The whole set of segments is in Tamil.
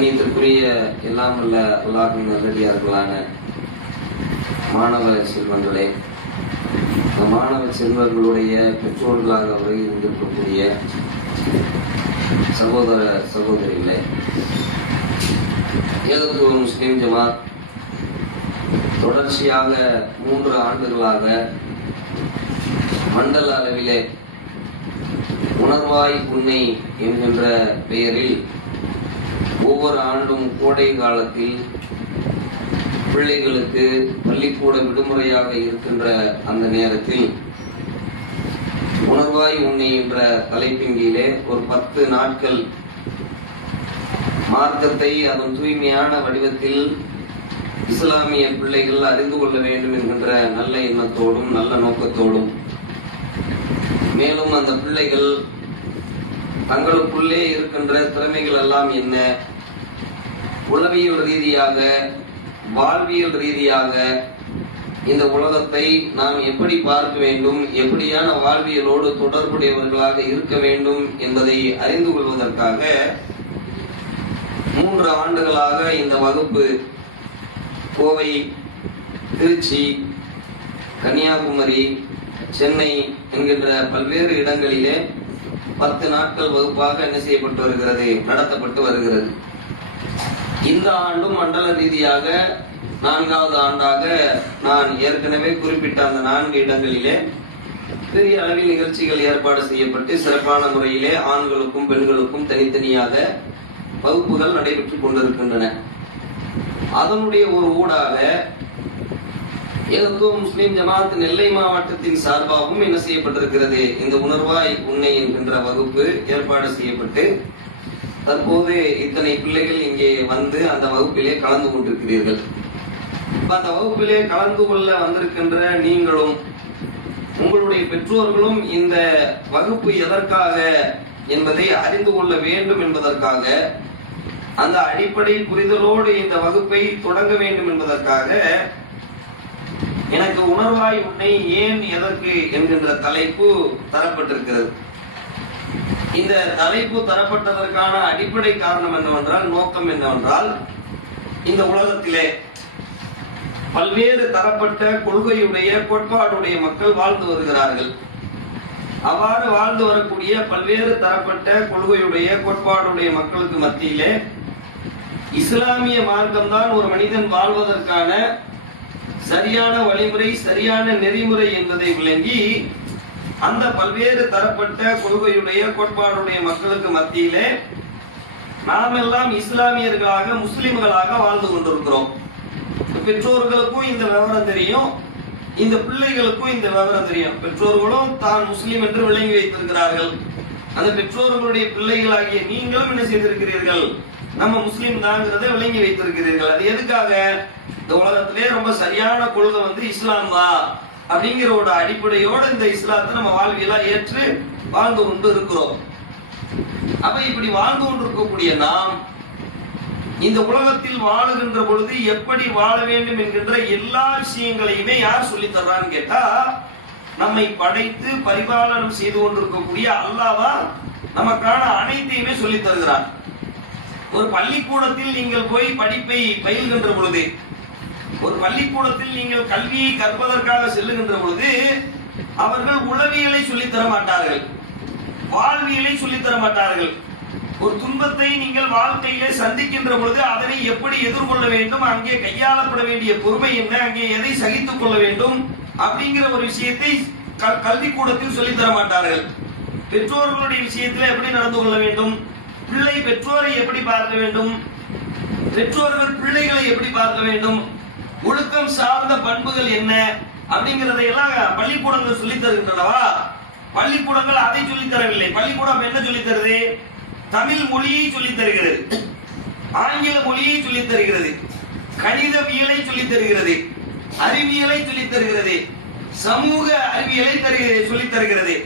கண்ணியத்திற்குரிய எல்லாம் உள்ள அல்லாஹ்வின் நல்லடியார்களான மாணவ செல்வங்களே, மாணவ செல்வங்களுடைய பெற்றோர்களாக இருந்திருக்கக்கூடிய சகோதர சகோதரிகளே, ஏகத்துவ முஸ்லிம் ஜமாத் தொடர்ச்சியாக 3 ஆண்டுகளாக மண்டல அளவிலே உணர்வாய் உன்னை என்கின்ற பெயரில் ஒவ்வொரு ஆண்டும் கோடை காலத்தில் பிள்ளைகளுக்கு பள்ளிக்கூட விடுமுறையாக இருக்கின்ற அந்த நேரத்தில் உணர்வாய் உன்னை என்ற தலைப்பின் கீழே ஒரு 10 நாட்கள் மார்க்கத்தை அதன் தூய்மையான வடிவத்தில் இஸ்லாமிய பிள்ளைகள் அறிந்து கொள்ள வேண்டும் என்கின்ற நல்ல எண்ணத்தோடும் நல்ல நோக்கத்தோடும், மேலும் அந்த பிள்ளைகள் தங்களுக்குள்ளே இருக்கின்ற திறமைகள் எல்லாம் என்ன, உளவியல் ரீதியாக வாழ்வியல் ரீதியாக இந்த உலகத்தை நாம் எப்படி பார்க்க வேண்டும், எப்படியான வாழ்வியலோடு தொடர்புடையவர்களாக இருக்க வேண்டும் என்பதை அறிந்து கொள்வதற்காக 3 ஆண்டுகளாக இந்த வகுப்பு கோவை, திருச்சி, கன்னியாகுமரி, சென்னை என்கின்ற பல்வேறு இடங்களிலே 10 நாட்கள் வகுப்பாக என்ன செய்யப்பட்டு வருகிறது, நடத்தப்பட்டு வருகிறது. இந்த ஆண்டும் மண்டல ரீதியாக 4வது ஆண்டாக நான் ஏற்கனவே குறிப்பிட்ட அந்த 4 இடங்களிலே பெரிய அளவில் நிகழ்ச்சிகள் ஏற்பாடு செய்யப்பட்டு சிறப்பான முறையிலே ஆண்களுக்கும் பெண்களுக்கும் தனித்தனியாக வகுப்புகள் நடைபெற்றுக் கொண்டிருக்கின்றன. அதனுடைய ஒரு ஊடாக ஏகத்துவ முஸ்லிம் ஜமாத் நெல்லை மாவட்டத்தின் சார்பாகவும் என்ன செய்யப்பட்டிருக்கிறது, இந்த உணர்வாய் உன்னை என்கின்ற வகுப்பு ஏற்பாடு செய்யப்பட்டு தற்போது இத்தனை பிள்ளைகள் இங்கே வந்து அந்த வகுப்பிலே கலந்து கொண்டிருக்கிறீர்கள். அந்த வகுப்பிலே கலந்து கொள்ள வந்திருக்கின்ற நீங்களும் உங்களுடைய பெற்றோர்களும் இந்த வகுப்பு எதற்காக என்பதை அறிந்து கொள்ள வேண்டும் என்பதற்காக, அந்த அடிப்படை புரிதலோடு இந்த வகுப்பை தொடங்க வேண்டும் என்பதற்காக எனக்கு உணர்வாய் உன்னை ஏன் எதற்கு என்கின்ற தலைப்பு தரப்பட்டிருக்கிறது. இந்த தலைப்பு தரப்பட்டதற்கான அடிப்படை காரணம் என்னவென்றால், நோக்கம் என்னவென்றால், இந்த உலகத்திலே பல்வேறு தரப்பட்ட கொள்கையுடைய கோட்பாடுடைய மக்கள் வாழ்ந்து வருகிறார்கள். அவ்வாறு வாழ்ந்து வரக்கூடிய பல்வேறு தரப்பட்ட கொள்கையுடைய கோட்பாடுடைய மக்களுக்கு மத்தியிலே இஸ்லாமிய மார்க்கம்தான் ஒரு மனிதன் வாழ்வதற்கான சரியான வழிமுறை, சரியான நெறிமுறை என்பதை விளங்கி அந்த பல்வேறு தரப்பட்ட கொள்கையுடைய கோட்பாடுடைய மக்களுக்கு மத்தியிலே நாம் எல்லாம் இஸ்லாமியர்களாக, முஸ்லிம்களாக வாழ்ந்து கொண்டிருக்கிறோம். பெற்றோர்களுக்கும் இந்த விவரம் தெரியும், இந்த பிள்ளைகளுக்கும் இந்த விவரம் தெரியும். பெற்றோர்களும் தான் முஸ்லிம் என்று விளங்கி வைத்திருக்கிறார்கள். அந்த பெற்றோர்களுடைய பிள்ளைகளாகிய நீங்களும் என்ன செய்திருக்கிறீர்கள், நம்ம முஸ்லிம் தாங்கிறத விளங்கி வைத்திருக்கிறீர்கள். அது எதுக்காக, இந்த உலகத்திலே ரொம்ப சரியான கொள்கை வந்து இஸ்லாம் தான் அப்படிங்கிற ஒரு அடிப்படையோடு இந்த இஸ்லாத்தை நம்ம வாழ்வியலா ஏற்று வாழ்ந்து கொண்டு இருக்கிறோம். அப்ப இப்படி வாழ்ந்து கொண்டிருக்கக்கூடிய நாம் இந்த உலகத்தில் வாழுகின்ற பொழுது எப்படி வாழ வேண்டும் என்கின்ற எல்லா விஷயங்களையுமே யார் சொல்லித் தர்றான்னு கேட்டா, நம்மை படைத்து பரிபாலனம் செய்து கொண்டிருக்கக்கூடிய அல்லாஹ் நமக்கான அனைத்தையுமே சொல்லித் தருகிறார். ஒரு பள்ளிக்கூடத்தில் நீங்கள் போய் படிப்பை பயில்கின்ற பொழுது, ஒரு பள்ளிக்கூடத்தில் நீங்கள் கல்வியை கற்பதற்காக செல்லுகின்ற பொழுது அவர்கள் உளவியலை சொல்லித்தர மாட்டார்கள், வாழ்வியலை சொல்லித்தர மாட்டார்கள். ஒரு துன்பத்தை நீங்கள் வாழ்க்கையிலே சந்திக்கின்ற பொழுது அதனை எப்படி எதிர்கொள்ள வேண்டும், அங்கே கையாளப்பட வேண்டிய பொறுமை என்ன, அங்கே எதை சகித்துக் கொள்ள வேண்டும் அப்படிங்கிற ஒரு விஷயத்தை கல்விக்கூடத்தில் சொல்லித்தர மாட்டார்கள். பெற்றோர்களுடைய விஷயத்தில் எப்படி நடந்து கொள்ள வேண்டும், பிள்ளை பெற்றோரை எப்படி பார்க்க வேண்டும், பெற்றோர்கள் பிள்ளைகளை எப்படி பார்க்க வேண்டும், ஒழுக்கம் சார்ந்த பண்புகள் என்ன அப்படிங்கிறதையெல்லாம் பள்ளிக்கூடங்கள் சொல்லித் தருகின்றனவா? பள்ளிக்கூடங்கள் அதை சொல்லித் தரவில்லை. பள்ளிக்கூடம் என்ன சொல்லித் தருது, தமிழ் மொழியை சொல்லித் தருகிறது, ஆங்கில மொழியை சொல்லித் தருகிறது, கணிதவியலை சொல்லித் தருகிறது, அறிவியலை சொல்லித் தருகிறது, சமூக அறிவியலை சொல்லித் தருகிறது.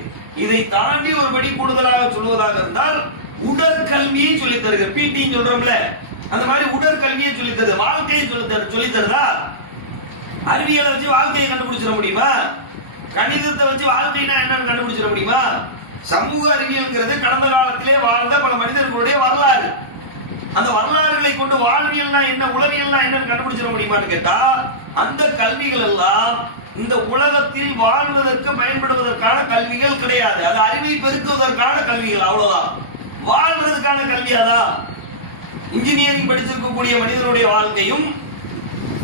இதை தாண்டி ஒரு படி கூடுதலாக சொல்வதாக இருந்தால் உடற்கல்வியை சொல்லித் தருகிறது. பிடி சொல்றோம்ல, அந்த மாதிரி உடற்கல்வியை சொல்லித் தருது, வாழ்க்கையை சொல்லித் தருதா? அறிவியலை வச்சு வாழ்க்கையை கண்டுபிடிச்சிட முடியுமா? கணிதத்தை வச்சு வாழ்க்கைனா என்னன்னு கண்டுபிடிச்சிட முடியுமா? சமூக அறிவியல்ங்கிறது கடந்த காலத்திலே வாழ்ந்த பல மனிதர்களுடைய வரலாறு. அந்த வரலாறுகளை அறிவுகளை கொண்டு வாழ்வியல்னா என்ன, உளவியல்னா என்னன்னு கண்டுபிடிச்சிட முடியுமான்னு கேட்டா, அந்த கல்விகள் எல்லாம் இந்த உலகத்தில் வாழ்வதற்கு பயன்படுவதற்கான கல்விகள் கிடையாது. அது அறிவை பெருக்குவதற்கான கல்விகள், அவ்வளவுதான். வாழ்வதற்கான கல்வியாதான். இன்ஜினியரிங் படிச்சிருக்கக்கூடிய மனிதனுடைய வாழ்க்கையும்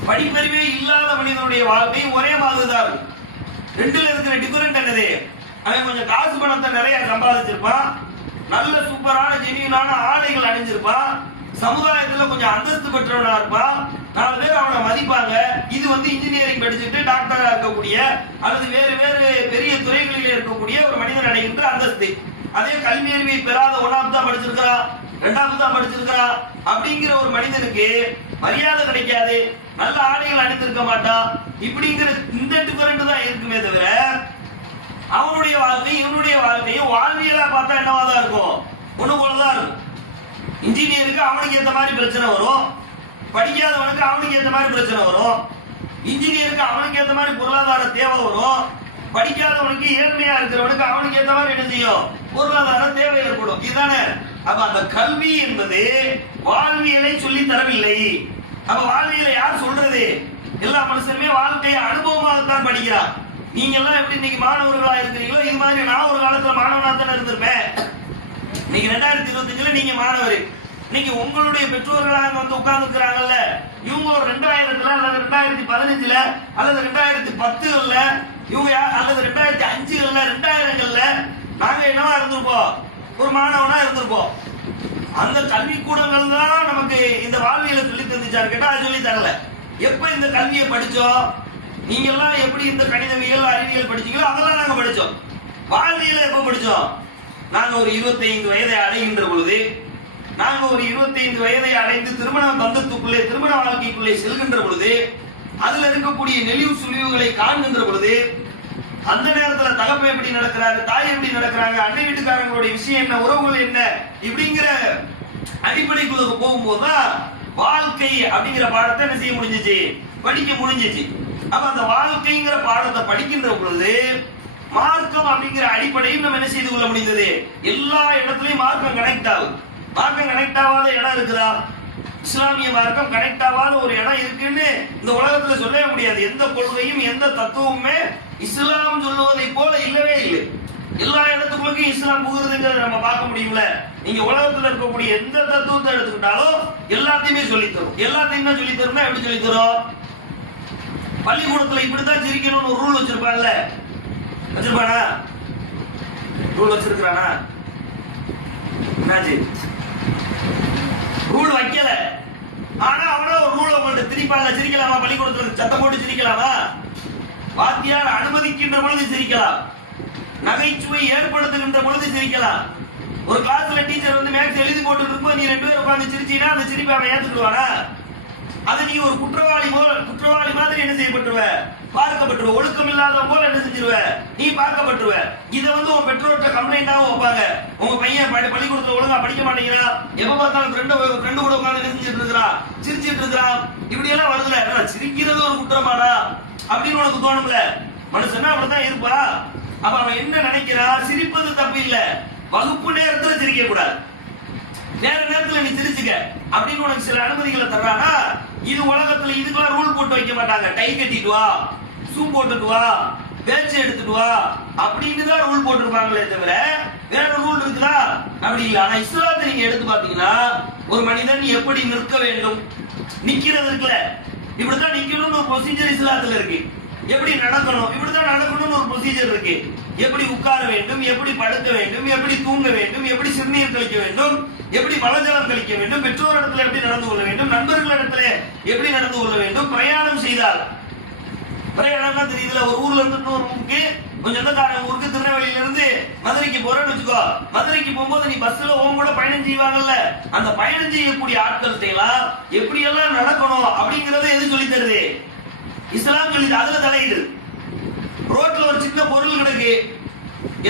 படிப்பறிவே இல்லாத மனிதனுடைய வாழ்க்கையும் ஒரே மாதிரிதான். ரெண்டுல இருக்கிற டிஃபரெண்ட் என்னது? அவன் கொஞ்சம் காசு பணத்தை நிறைய சம்பாதிச்சிருப்பான், நல்ல சூப்பரான ஜெனியூனான ஆடைகள் அணிஞ்சிருப்பான், சமுதாயத்துல கொஞ்சம் அந்தஸ்து பெற்றவனா இருப்பான், 4 பேர் அவனை மதிப்பாங்க. இது இன்ஜினியரிங் படிச்சுட்டு டாக்டரா இருக்கக்கூடிய அல்லது வேறு வேறு பெரிய துறைகளில் இருக்கக்கூடிய ஒரு மனிதன் அடைகின்ற அந்தஸ்து. அதே கல்வி அறிவை பெறாத 1வது தான் படிச்சிருக்கிறான், 2வது தான் படிச்சிருக்கிறான் அப்படிங்கிற ஒரு மனிதனுக்கு மரியாதை கிடைக்காது, நல்ல ஆடைகள் அணிந்திருக்க மாட்டான். இப்படிங்கிற இந்த டிஃபரெண்ட் தான் இருக்குமே தவிர அவனுடைய வாழ்க்கை இவனுடைய வாழ்க்கையும் வாழ்வியலா பார்த்தா என்னவாதான் இருக்கும்? ஒண்ணு போலதான் இருக்கும். இன்ஜினியருக்கு அவனுக்கு ஏற்ற மாதிரி பிரச்சனை வரும், படிக்காதவனுக்கு அவனுக்கு ஏற்ற மாதிரி பிரச்சனை வரும். இன்ஜினியருக்கு அவனுக்கு ஏற்ற மாதிரி பொருளாதார தேவை வரும், படிக்காதவனுக்கு ஏழ்மையா இருக்கிறவனுக்கு அவனுக்கு ஏற்ற மாதிரி என்ன செய்யும்? பொருளாதார தேவை ஏற்படும். இதுதானே? அப்ப அந்த கல்வி என்பது வாழ்வியலை சொல்லி தரவில்லை. அப்ப வாழ்வியலை யார் சொல்றது? எல்லா மனுஷனுமே வாழ்க்கையை அனுபவமாகத்தான் படிக்கிறான். நீங்க எல்லாம் எப்படி இன்னைக்கு மாணவர்களா இருக்கிறீங்களோ இது மாதிரி நான் ஒரு காலத்துல மாணவனா தானே இருந்திருப்பேன். நீங்க 2025 நீங்க மாணவர். இன்னைக்கு உங்களுடைய பெற்றோர்களா உட்கார்ந்து இருக்கிறாங்கல்ல, இவங்க ஒரு 2000 அல்லது 2015 அல்லது 2010 இவங்க அல்லது 2005 2000 நாங்க என்னவா இருந்திருப்போம்? ஒரு மாணவனா இருந்திருப்போம். அந்த கல்வி கூடங்கள் தான் நமக்கு இந்த வாழ்வியலை சொல்லி தந்துச்சாரு கேட்டா அது சொல்லி தரல. எப்ப இந்த கல்வியை படிச்சோம்? நீங்க எல்லாம் எப்படி இந்த கணிதவியல் அறிவியல் படிச்சீங்களோ அதெல்லாம் நாங்க படிச்சோம். வாழ்வியலை எப்ப படிச்சோம்? நாங்க ஒரு 25 வயதை அடைகின்ற பொழுது, நாங்க ஒரு 25 வயதை அடைந்து திருமண பந்தத்துக்குள்ளே திருமண வாழ்க்கைக்குள்ளே செல்கின்ற பொழுது, அதுல இருக்கக்கூடிய நெளிவு சுழிவுகளை காண்கின்ற பொழுது, அந்த நேரத்துல தகப்பன் எப்படி நடக்கிறாரு, தாய் எப்படி நடக்கிறாங்க, அண்டை வீட்டுக்காரங்களுடைய விஷயம் என்ன, உறவுகள் என்ன, இப்படிங்கிற அடிப்படைக்குள்ள போகும்போதுதான் வாழ்க்கை அப்படிங்கிற பாடத்தை என்ன செய்ய முடிஞ்சிச்சு? படிக்க முடிஞ்சிச்சு. அப்ப அந்த வாழ்க்கைங்கிற பாடத்தை படிக்கின்ற பொழுது மார்க்கம் அப்படிங்கிற அடிப்படையில் நம்ம என்ன செய்து கொள்ள முடிந்தது? எல்லா இடத்துலயும் மார்க்கம் கனெக்ட் ஆகுது. மார்க்கம் கனெக்ட் ஆகாத இடம் இருக்குதா? இஸ்லாமிய மார்க்கம் கனெக்ட் ஆகாத ஒரு இடம் இருக்குன்னு இந்த உலகத்துல சொல்லவே முடியாது. எந்த கொள்கையும் எந்த தத்துவமுமே இஸ்லாம் சொல்லுவதை போல இல்லவே இல்லை. எல்லா இடத்துக்குள்ளுக்கும் இஸ்லாம் புகுறதுங்கிறத நம்ம பார்க்க முடியும்ல. நீங்க உலகத்துல இருக்கக்கூடிய எந்த தத்துவத்தை எடுத்துக்கிட்டாலும் எல்லாத்தையுமே சொல்லித்தரும். எல்லாத்தையுமே சொல்லித்தரும்னா எப்படி சொல்லித்தரும்? பள்ளிக்கூடத்துல இப்படித்தான் சிரிக்கணும்னு ஒரு ரூல் வச்சிருப்பான்ல, வச்சிருப்பானா? ரூல் வச்சிருக்கானா? என்னாச்சு? ரூல் வைக்கல, ஆனா அவன ஒரு ரூல் உங்கள்ட்ட திரிப்பாங்க. சிரிக்கலாமா? பள்ளிக்கூடத்துல சத்தம் போட்டு சிரிக்கலாமா? வாத்தியார் அனுமதிக்கின்ற பொழுது சிரிக்கலாம், நகைச்சுவை ஏற்படுத்துகின்ற பொழுது சிரிக்கலாம். ஒரு கிளாஸ்ல டீச்சர் மேக்ஸ் எழுதி போட்டு இருக்கும்போது நீ 2 பேர் உட்கார்ந்து சிரிச்சீங்கன்னா அந்த சிரிப்பை அவன் ஏத்துக்குவானா? அது நீ ஒரு குற்றவாளி மாதிரி என்ன செய்யப்பட்டுருவ? பார்க்கப்பட்டுருவ. ஒழுக்கம் இல்லாத போல என்ன செஞ்சிருவ? நீ பார்க்கப்பட்டுருவ. இதை உன் பெற்றோர்கிட்ட கம்ப்ளைண்டாவும் வைப்பாங்க. உங்க பையன் பள்ளிக்கூடத்துல ஒழுங்கா படிக்க மாட்டேங்கிறான், எப்ப பார்த்தாலும் ஃப்ரெண்டு கூட உட்கார்ந்து என்ன செஞ்சுட்டு இருக்கிறான்? சிரிச்சிட்டு இருக்கிறான். இப்படி எல்லாம் வருதுல, சிரிக்கிறது ஒரு குற்றமாடா அப்படின்னு உனக்கு தோணும்ல. மனுஷனா அப்படித்தான் இருப்பா. அப்ப அவன் என்ன நினைக்கிறான்? சிரிப்பது தப்பு இல்ல, வகுப்பு நேரத்துல சிரிக்க கூடாது, வேற நேரத்துல நீ சிரிச்சுக்க அப்படின்னு உனக்கு சில அனுமதிகளை தர்றானா? இது உலகத்துல இதுக்கெல்லாம் ரூல் போட்டு வைக்க மாட்டாங்க. டை கட்டிட்டு வா, ஷூ போட்டுட்டு வா, பேச்சு எடுத்துட்டு வா அப்படின்னு தான் ரூல் போட்டுருப்பாங்களே தவிர வேற ரூல் இருக்குதா? அப்படி இல்ல. ஆனா இஸ்லாத்தை நீங்க எடுத்து பாத்தீங்கன்னா ஒரு மனிதன் எப்படி நிற்க வேண்டும், நிக்கிறது இருக்குல்ல, இப்படித்தான் நிக்கணும்னு ஒரு ப்ரொசீஜர் இஸ்லாத்துல இருக்கு. எப்படி நடக்கணும், இப்படிதான் நடக்கணும்னு ஒரு ப்ரொசீஜர் இருக்கு. எப்படி உட்கார வேண்டும், எப்படி படுக்க வேண்டும், எப்படி தூங்க வேண்டும், எப்படி சிறுநீர் கழிக்க வேண்டும், எப்படி மலஜலம் கழிக்க வேண்டும், பெற்றோர் இடத்துல எப்படி நடந்து கொள்ள வேண்டும், நண்பர்கள் இடத்துல எப்படி நடந்து கொள்ள வேண்டும், பிரயாணம் செய்தால் பிரயாணம்னா தெரியுதுல, ஒரு ஊர்ல இருந்து இன்னொரு ஊருக்கு, கொஞ்சம் சொந்தக்காரங்க ஊருக்கு, திருநெல்வேலியில இருந்து மதுரைக்கு போறேன்னு வச்சுக்கோ. மதுரைக்கு போகும்போது நீ பஸ்ல கூட பயணம் செய்வாங்கல்ல, அந்த பயணம் செய்யக்கூடிய ஆட்கள்கிட்ட எல்லாம் எப்படி எல்லாம் நடக்கணும் அப்படிங்கறத எது சொல்லி தருது? இஸ்லாம் சொல்லி. அதுல தலையிடு. ரோட்ல ஒரு சின்ன பொருள் கிடக்கு,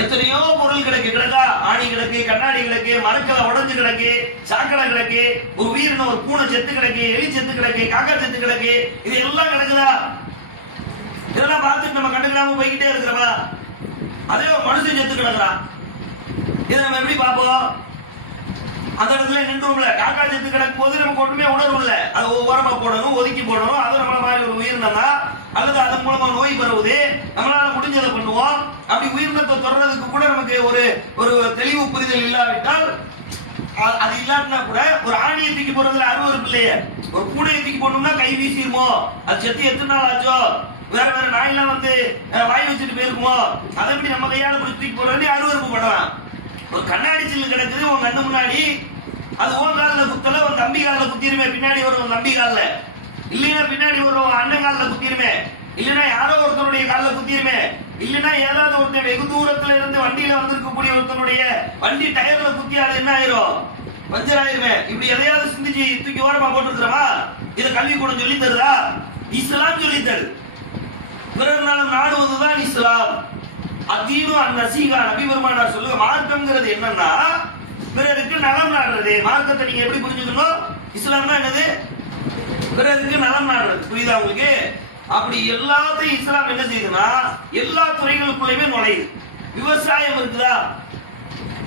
எத்தனையோ பொருள் கிடக்கா, ஆணி கிடக்கு, கண்ணாடி கிடக்கு, மரக்கலை உடஞ்சு கிடக்கு, சாக்கடை கிடக்கு, ஒரு உயிரின ஒரு பூனை செத்து கிடக்கு, எலி செத்து கிடக்கு, காக்கா செத்து கிடக்கு, இது எல்லாம் கிடக்குதா? இதெல்லாம் பார்த்துட்டு நம்ம கண்டுக்காம போய்கிட்டே இருக்கிறவா? அதே ஒரு மனுஷன் செத்து கிடக்குறான், இதை நம்ம எப்படி பார்ப்போம்? அந்த இடத்துல நின்றும்ல, காக்கா செத்து கிடக்கும் போது நமக்கு ஒண்ணுமே உணர்வு இல்ல, அது ஓரமா போடணும், ஒதுக்கி போடணும், அது நம்மள மாதிரி ஒரு உயிரினம் தான், அல்லது அதன் மூலமா நோய் பரவுது, நம்மளால முடிஞ்சதை பண்ணுவோம். அப்படி உயிரினத்தை தொடர்றதுக்கு கூட நமக்கு ஒரு ஒரு தெளிவு புரிதல் இல்லாவிட்டால், அது இல்லாட்டினா கூட ஒரு ஆணியை தூக்கி போடுறதுல அருவருப்பு இல்லையே, ஒரு பூனையை தூக்கி போடணும்னா கை வீசிருமோ, அது செத்து எத்தனை நாள் ஆச்சோ, வேற வேற நாயெல்லாம் வந்து வாய் வச்சுட்டு போயிருக்குமோ, அதை எப்படி நம்ம கையால பிடிச்சி தூக்கி போடுறது அருவருப்பு படலாம். ஒரு கண்ணாடி சில்லு கிடக்குது உன் கண்ணு முன்னாடி, அது ஓன் காலில் குத்தல, உன் தம்பி காலில் குத்திருமே, பின்னாடி வரும் உன் தம்பி காலில், இல்லைன்னா பின்னாடி வரும் அண்ணன் காலில் குத்திருமே, இல்லைன்னா யாரோ ஒருத்தருடைய காலில் குத்திருமே, இல்லைன்னா ஏதாவது ஒருத்தர் வெகு தூரத்துல இருந்து வண்டியில வந்திருக்கக்கூடிய ஒருத்தனுடைய வண்டி டயர்ல குத்தி அது என்ன ஆயிரும், பஞ்சர் ஆயிருமே. இப்படி எதையாவது சிந்திச்சு தூக்கி ஓரமா போட்டுருக்கிறோமா? இதை கல்விக்கூடம் சொல்லி தருதா? இஸ்லாம் சொல்லி தரு. பிறர் நலம் நாடுவதுதான் இஸ்லாம். அதீனும் அந்த நசீகா, நபி பெருமானார் சொல்லுங்க, மார்க்கம்ங்கிறது என்னன்னா பிறருக்கு நலம் நாடுறது. மார்க்கத்தை நீங்க எப்படி புரிஞ்சுக்கணும்? இஸ்லாம்னா என்னது? பிறருக்கு நலம் நாடுறது. புரியுதா உங்களுக்கு? அப்படி எல்லாத்தையும் இஸ்லாம் என்ன செய்யுதுன்னா எல்லா துறைகளுக்குள்ளயுமே நுழையுது. விவசாயம் இருக்குதா?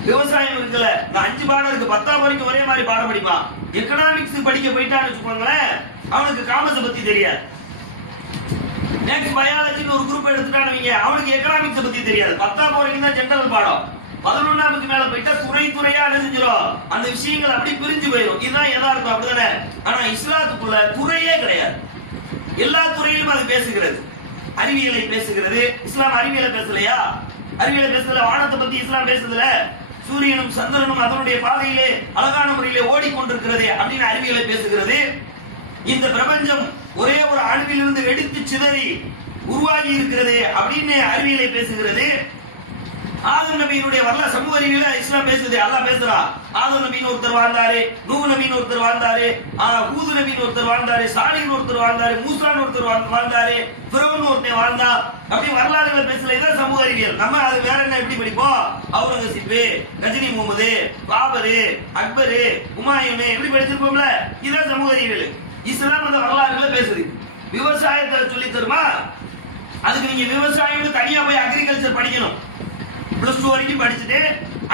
விவசாயம் இருக்குல்ல, இந்த 5 பாடம் இருக்கு, 10ஆம் வரைக்கும் ஒரே மாதிரி பாடம் படிப்பான். எக்கனாமிக்ஸ் படிக்க போயிட்டான்னு வச்சுக்கோங்களேன், அவனுக்கு காமர்ஸ் பத்தி தெரியாது. நெக்ஸ்ட் பயாலஜின்னு ஒரு குரூப் எடுத்துட்டானுங்க, அவனுக்கு எக்கனாமிக்ஸ் பத்தி தெரியாது. 10ஆம் வரைக்கும் தான் ஜெனரல் பாடம். 11ஆம் மேல போயிட்டா துறையா அழிஞ்சிரும், அந்த விஷயங்கள் அப்படி பிரிஞ்சு போயிடும். இதுதான் யதார்த்தம், அப்படிதானே? ஆனா இஸ்லாத்துக்குள்ள துறையே கிடையாது. எல்லா துறையிலும் அது பேசுகிறது. அறிவியலை பேசுகிறது. இஸ்லாம் அறிவியலை பேசலையா? அறிவியலை பேசுதல, வானத்தை பத்தி இஸ்லாம் பேசுதுல, சூரியனும் சந்திரனும் அதனுடைய பாதையிலே அழகான முறையிலே ஓடிக்கொண்டிருக்கிறது அப்படின்னு அறிவியலை பேசுகிறது. இந்த பிரபஞ்சம் ஒரே ஒரு அணுவிலிருந்து வெடித்து சிதறி உருவாகி இருக்கிறது அப்படின்னு அறிவியலை பேசுகிறது. ஆதம் நபியினுடைய வரலாறு சமூக அறிவியல இஸ்லாம் பேசுது. அல்லாஹ் பேசுறான், ஆதம் நபின்னு ஒருத்தர் வாழ்ந்தாரு, நூஹ் நபின்னு ஒருத்தர் வாழ்ந்தாரு, ஹூத் நபின்னு ஒருத்தர் வாழ்ந்தாரு, சாலிஹ்னு ஒருத்தர் வாழ்ந்தாரு, மூசான்னு ஒருத்தர் வாழ்ந்தாரு, ஃபிரௌன் ஒருத்தர் வாழ்ந்தா, அப்படி வரலாறுகளை பேசல. இதான் சமூக அறிவியல். நம்ம அது வேற என்ன எப்படி படிப்போம்? அவுரங்கசீப், கஜினி முகமது, பாபரு, அக்பரு, ஹுமாயூன் எப்படி படிச்சிருப்போம்ல, இதான் சமூக அறிவியல். இஸ்லாம் அந்த வரலாறுகளை பேசுது. விவசாயத்தை சொல்லி தருமா? அதுக்கு நீங்க விவசாயம் தனியா போய் அக்ரிகல்ச்சர் படிக்கணும். +2 வரைக்கும் படிச்சுட்டு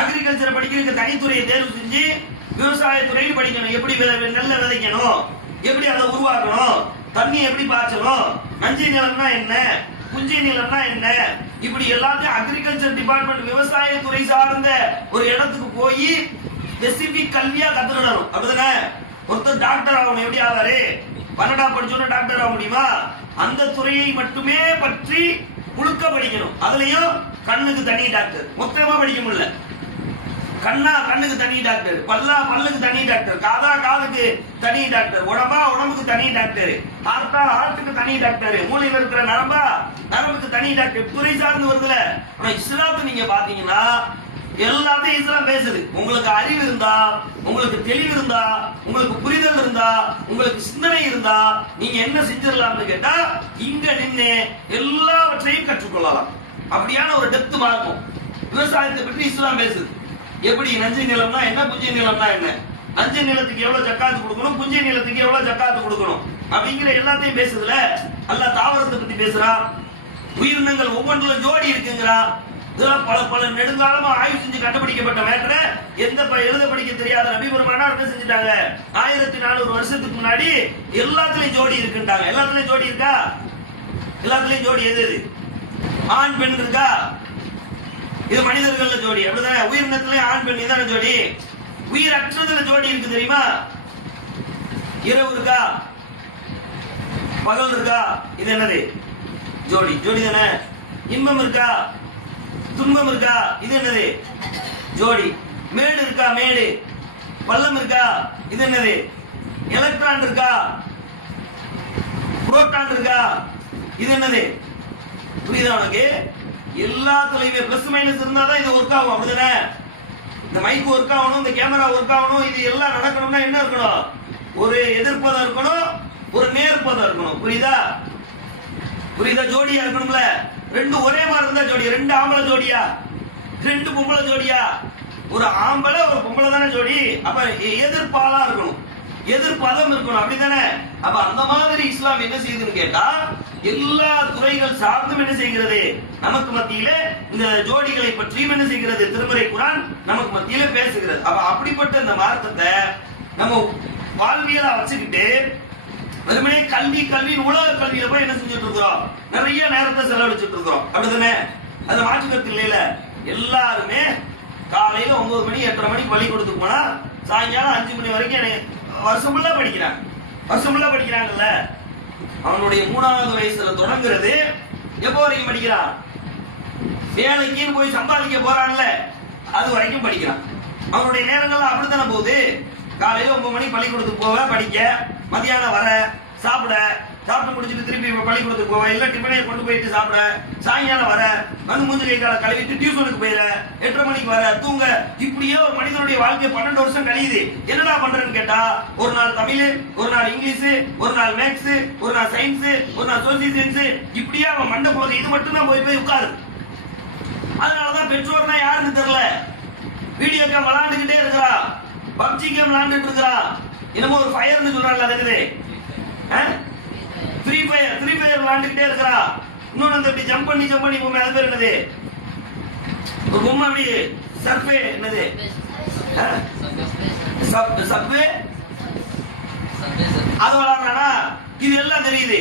அக்ரிகல்ச்சர் படிக்கிறதுக்கு தனித்துறையை தேர்வு செஞ்சு விவசாயத்துறையில் படிக்கணும். எப்படி நெல்லை விதைக்கணும், எப்படி அதை உருவாக்கணும், தண்ணி எப்படி பாய்ச்சணும், நஞ்சை நிலம்னா என்ன, புஞ்சை நிலம்னா என்ன, இப்படி எல்லாத்தையும் அக்ரிகல்ச்சர் டிபார்ட்மெண்ட் விவசாயத்துறை சார்ந்த ஒரு இடத்துக்கு போய் ஸ்பெசிபிக் கல்வியா கத்துக்கணும். அப்படிதானே? ஒருத்தர் டாக்டர் ஆகணும், எப்படி ஆவாரு? 12ஆம் படிச்சோன்னு டாக்டர் ஆக முடியுமா? அந்த துறையை மட்டுமே பற்றி முழுக்க படிக்கணும். அதுலயும் கண்ணுக்கு தனி டாக்டர், மொத்தமா படிக்க முடியல. கண்ணுக்கு தனி டாக்டர், பல்லுக்கு தனி டாக்டர், காதுக்கு தனி டாக்டர், உடம்புக்கு தனி டாக்டர், ஹார்ட்டுக்கு தனி டாக்டர், மூளையில இருக்கிற நரம்புக்கு தனி டாக்டர், துறை சார்ந்து வருதுல. ஆனா இஸ்லாத்தை நீங்க பாத்தீங்கன்னா எல்லாத்தையும் இஸ்லாம் பேசுது. உங்களுக்கு அறிவு இருந்தா, உங்களுக்கு தெளிவு இருந்தா, உங்களுக்கு புரிதல் இருந்தா, உங்களுக்கு சிந்தனை இருந்தா நீங்க என்ன செஞ்சிடலாம்னு கேட்டா இங்க நின்று எல்லாவற்றையும் கற்றுக்கொள்ளலாம். அப்படியான ஒரு டெப்த் மார்க்கும் விவசாயத்தை பற்றி இஸ்லாம் பேசுது. எப்படி நஞ்சை நிலம்னா என்ன, புஞ்சை நிலம்னா என்ன, நஞ்சை நிலத்துக்கு எவ்வளவு ஜக்காத்து கொடுக்கணும், புஞ்சை நிலத்துக்கு எவ்வளவு ஜக்காத்து கொடுக்கணும் அப்படிங்கிற எல்லாத்தையும் பேசுதுல. அல்லாஹ் தாவரத்தை பத்தி பேசுறான். உயிரினங்கள் ஒவ்வொன்றுல ஜோடி இருக்குங்கிறா. இதெல்லாம் பல நெடுங்காலமா ஆய்வு செஞ்சு கண்டுபிடிக்கப்பட்ட மேட்டரை எந்த எழுத படிக்க தெரியாத நபி பெருமானார் என்ன செஞ்சுட்டாங்க? 1400 வருஷத்துக்கு முன்னாடி எல்லாத்துலயும் ஜோடி இருக்குன்றாங்க. எல்லாத்துலயும் ஜோடி இருக்கா? எல்லாத்துலயும் ஜோடி எது? ஆண் பெண் இருக்கா? இது மனிதர்கள்ல ஜோடி, அப்படிதானே? உயிரினத்திலே ஆண் பெண் இதான ஜோடி. உயிர் அற்றதுல ஜோடி இருக்கு தெரியுமா? இரவு இருக்கா, பகல் இருக்கா, இது என்னது? ஜோடி. ஜோடி தானே. இன்பம் இருக்கா, துன்பம் இருக்கா, இது என்னது? ஜோடி. மேடு இருக்கா, மேடு, பள்ளம் இருக்கா, இது என்னது? எலக்ட்ரான் இருக்கா, புரோட்டான் இருக்கா, இது என்னது? புரியுதா உனக்கு? எல்லாத்துலயுமே பிளஸ் மைனஸ் இருந்தாதான் இது ஒர்க் ஆகும். அப்படிதானே? இந்த மைக் ஒர்க் ஆகணும், இந்த கேமரா ஒர்க் ஆகணும், இது எல்லாம் நடக்கணும்னா என்ன இருக்கணும்? ஒரு எதிர்ப்பதம் இருக்கணும், ஒரு நேர்ப்பதம் இருக்கணும். புரியுதா? ஜோடியா இருக்கணும்ல. ரெண்டு ஒரே மாதிரி இருந்தா ஜோடி. ரெண்டு ஆம்பளை ஜோடியா, ரெண்டு பொம்பளை ஜோடியா? ஒரு ஆம்பளை ஒரு பொம்பளை தானே ஜோடி. அப்ப எதிர்ப்பாலா இருக்கணும், எதிர்ப்பதம் இருக்கணும். அப்படித்தானே? அப்ப அந்த மாதிரி இஸ்லாம் என்ன செய்யுதுன்னு கேட்டா எல்லா துறைகள் சார்ந்தும் என்ன செய்கிறது, நமக்கு மத்தியிலே இந்த ஜோடிகளை பற்றியும் என்ன செய்கிறது, திருமறை குர்ஆன் நமக்கு மத்தியிலே பேசுகிறது. அப்ப அப்படிப்பட்ட இந்த மார்க்கத்தை நம்ம வாழ்வியலா வச்சுக்கிட்டு வெறுமனே கல்வி கல்வி உலக கல்வியில போய் என்ன செஞ்சுட்டு இருக்கிறோம், நிறைய நேரத்தை செலவழிச்சுட்டு இருக்கிறோம். அப்படிதானே? அதை மாற்றுக்கிறது இல்லையில. எல்லாருமே காலையில 9 மணி 8:30 மணிக்கு பள்ளிக்கூடத்துக்கு போனா சாயங்காலம் 5 மணி வரைக்கும் வருஷம் ஃபுல்லா படிக்கிறாங்க. வருஷம் ஃபுல்லா படிக்கிறாங்கல்ல. அவனுடைய 3வது வயசுல தொடங்குறது எப்போ வரைக்கும் படிக்கிறான்? வேலைக்குன்னு போய் சம்பாதிக்க போறான்ல, அது வரைக்கும் படிக்கிறான். அவனுடைய நேரங்கள்லாம் அப்படித்தானே போகுது. காலையில 9 மணி பள்ளிக்கூடத்துக்கு போவ, படிக்க, மதியானம் வர, சாப்பிட்டு முடிச்சுட்டு திருப்பி பள்ளிக்கூடத்துக்கு போவ, இல்ல டிஃபனை கொண்டு போயிட்டு சாப்பிட, சாயங்காலம் வர, வந்து மூஞ்சி கை காலை கழுவிட்டு டியூஷனுக்கு போயிட, 8:30 மணிக்கு வர, தூங்க. இப்படியே ஒரு மனிதனுடைய வாழ்க்கை 12 வருஷம் கழியுது. என்னடா பண்றேன்னு கேட்டா, ஒரு நாள் தமிழ், ஒரு நாள் இங்கிலீஷ், ஒரு நாள் மேக்ஸ், ஒரு நாள் சயின்ஸ், ஒரு நாள் சோசியல் சயின்ஸ், இப்படியே அவன் மண்டை போகுது. இது மட்டும் தான் போய் உட்காரு. அதனாலதான் பெற்றோர்னா யாருன்னு தெரியல. வீடியோ கேம் விளையாண்டுகிட்டே இருக்கிறா, பப்ஜி கேம் விளையாண்டுட்டு இருக்கிறா, என்னமோ ஒரு ஃபயர்னு சொல்றாங்க, அது இருக்குது ஃப்ரீ ஃபயர் விளையாண்டுகிட்டே இருக்கிறா. இன்னொன்னு அந்த இப்படி ஜம்ப் பண்ணி பொம்மை, அது பேர் என்னது, ஒரு பொம்மை அப்படி சர்வே, என்னது சப்வே, அது விளையாடுறானா. இது எல்லாம் தெரியுது.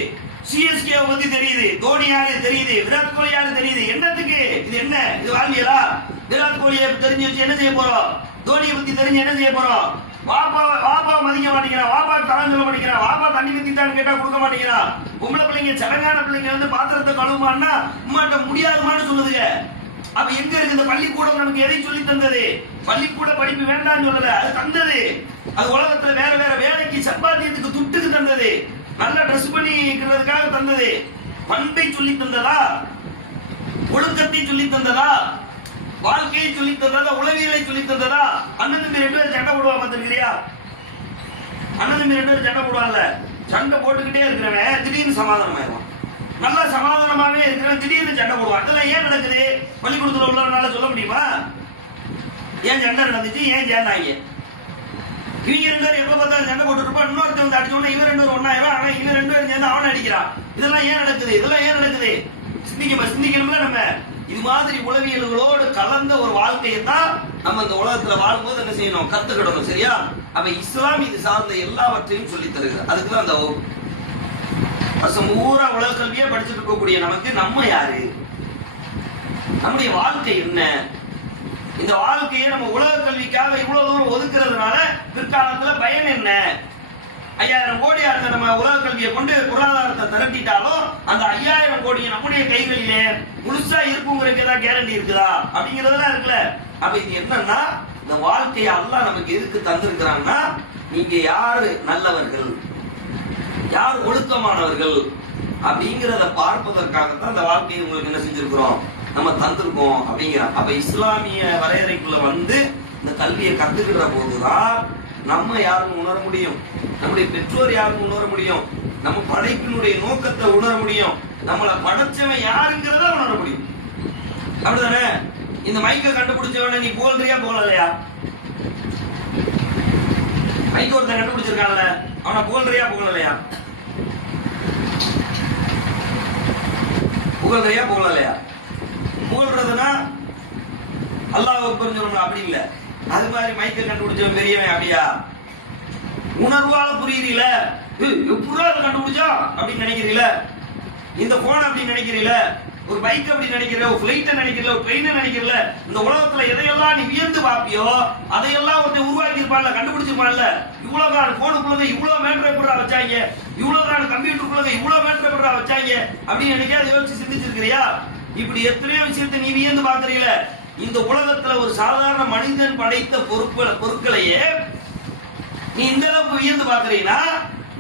சிஎஸ்கே பத்தி தெரியுது, தோனி யாரு தெரியுது, விராட் கோலி யாரு தெரியுது. என்னத்துக்கு இது? என்ன இது வாழ்வியலா? விராட் கோலியை தெரிஞ்சு வச்சு என்ன செய்ய போறோம்? தோனியை பத்தி தெரிஞ்சு என்ன செய்ய போறோம்? வாப்பா மதிக்க மாட்டேங்கிறான், வாப்பா தரம் சொல்ல மாட்டேங்கிறான், வாப்பா தண்ணி ஊத்திட்டான்னு கேட்டா கொடுக்க மாட்டேங்கிறான். பொம்பளை பிள்ளைங்க, சடங்கான பிள்ளைங்க வந்து பாத்திரத்தை கழுவுமான்னா உமாட்ட முடியாதுமான்னு சொல்லுதுங்க. அப்ப எங்க இருக்கு இந்த பள்ளிக்கூடம்? நமக்கு எதை சொல்லி தந்தது? பள்ளிக்கூட படிப்பு வேண்டாம்னு சொல்லல, அது தந்தது. அது உலகத்துல வேற வேற வேலைக்கு சம்பாத்தியத்துக்கு துட்டுக்கு தந்தது, நல்லா ட்ரெஸ் பண்ணிக்கிறதுக்காக தந்தது. பண்பை சொல்லி தந்ததா? ஒழுக்கத்தை சொல்லி தந்ததா? வாழ்க்கையை சொல்லி தந்ததா? உளவியலை சொல்லி தந்ததா? அண்ணன் தம்பி 2 பேரும் சண்டை போடுவா பார்த்திருக்கிறியா? அண்ணன் தம்பி 2 பேரும் சண்டை போடுவாங்கல்ல, சண்டை போட்டுக்கிட்டே இருக்கிறவன் திடீர்னு சமாதானம் ஆயிடுவான். நல்லா சமாதானமாவே இருக்கிறவன் திடீர்னு சண்டை போடுவான். இதெல்லாம் ஏன் நடக்குது? பள்ளிக்கூடத்துல உள்ளவனால சொல்ல முடியுமா? ஏன் சண்டை நடந்துச்சு, ஏன் சேர்ந்தாங்க? இவங்க 2 பேரும் எப்ப பார்த்தா சண்டை போட்டு இருப்பான். இன்னொருத்த வந்து அடிச்சோன்னா இவன் 2 பேரும் ஒன்னாயிரம், ஆனா இவன் 2 பேரும் சேர்ந்து அவனை அடிக்கிறான். இதெல்லாம் ஏன் நடக்குது? இதெல்லாம் ஏன் நடக்குது? சிந்திக்கணும்ல. நம்ம இது மாதிரி உளவியல்களோடு கலந்த ஒரு வாழ்க்கையை தான் நம்ம இந்த உலகத்துல வாழும்போது என்ன செய்யணும், கத்துக்கிடணும். சரியா? அப்ப இஸ்லாம் இது சார்ந்த எல்லாவற்றையும் சொல்லி தருகிறது. அதுக்குதான் அந்த வருஷம் ஊரா உலக கல்வியே படிச்சுட்டு இருக்கக்கூடிய நமக்கு நம்ம யாரு, நம்முடைய வாழ்க்கை என்ன, இந்த வாழ்க்கையை நம்ம உலக கல்விக்காக இவ்வளவு தூரம் ஒதுக்குறதுனால பிற்காலத்துல பயன் என்ன? 5000 கோடி அந்த நம்ம உலக கல்வியை கொண்டு பொருளாதாரத்தை திரட்டிட்டாலும் அந்த 5000 கோடி நம்முடைய கைகளிலே முழுசா இருக்குங்கிறதுக்கு ஏதாவது கேரண்டி இருக்குதா? அப்படிங்கறதெல்லாம் இருக்குல்ல. அப்ப இது என்னன்னா, இந்த வாழ்க்கையை அல்லாஹ் நமக்கு எதுக்கு தந்திருக்கிறான்னா, நீங்க யாரு நல்லவர்கள், யார் ஒழுக்கமானவர்கள் அப்படிங்கிறத பார்ப்பதற்காகத்தான் இந்த வாழ்க்கையை உங்களுக்கு என்ன செஞ்சிருக்கிறோம், நம்ம தந்திருக்கோம் அப்படிங்கிறான். அப்ப இஸ்லாமிய வரையறைக்குள்ள வந்து இந்த கல்வியை கத்துக்கிற போதுதான் நம்ம யாருன்னு உணர முடியும், நம்முடைய பெற்றோர் யாருன்னு உணர முடியும், நம்ம படைப்பினுடைய நோக்கத்தை உணர முடியும், நம்மளை படைச்சவன் யாருங்கிறத உணர முடியும். அப்படிதானே? இந்த மைக்கை கண்டுபிடிச்சவன நீ போல்றியா போகலையா? மைக் ஒருத்தன் கண்டுபிடிச்சிருக்கான்ல, அவனை போல்றியா புகழலையா? புகழ்றியா புகழலையா? புகழ்றதுன்னா அல்லாஹ் புரிஞ்சவன் அப்படி இல்ல. அது மாதிரி மைக்கை கண்டுபிடிச்சவன் பெரியவன் அப்படியா? உணர்வால புரியுறீல, எப்படா அதை கண்டுபிடிச்சா அப்படின்னு நினைக்கிறீல, இந்த போன் அப்படின்னு நினைக்கிறீல, ஒரு பைக் அப்படி நினைக்கிற, ஒரு பிளைட் நினைக்கிறல, ஒரு ட்ரெயின் நினைக்கிறல, இந்த உலகத்துல எதையெல்லாம் நீ வியந்து பாப்பியோ அதையெல்லாம் ஒருத்தர் உருவாக்கி இருப்பான்ல, கண்டுபிடிச்சிருப்பான்ல. இவ்வளவுதான் போனுக்குள்ளத இவ்வளவு மேட்டர் எப்படா வச்சாங்க, இவ்வளவுதான் கம்ப்யூட்டருக்குள்ளத இவ்வளவு மேட்டர் எப்படா வச்சாங்க அப்படின்னு நினைக்காத யோசிச்சு சிந்திச்சிருக்கிறியா? இப்படி எத்தனையோ விஷயத்தை நீ வியந்து பாக்குறீல. இந்த உலகத்துல ஒரு சாதாரண மனிதன் படைத்த பொருட்களையே நீ இந்த அளவுக்கு வியந்து பாக்குறீங்கன்னா,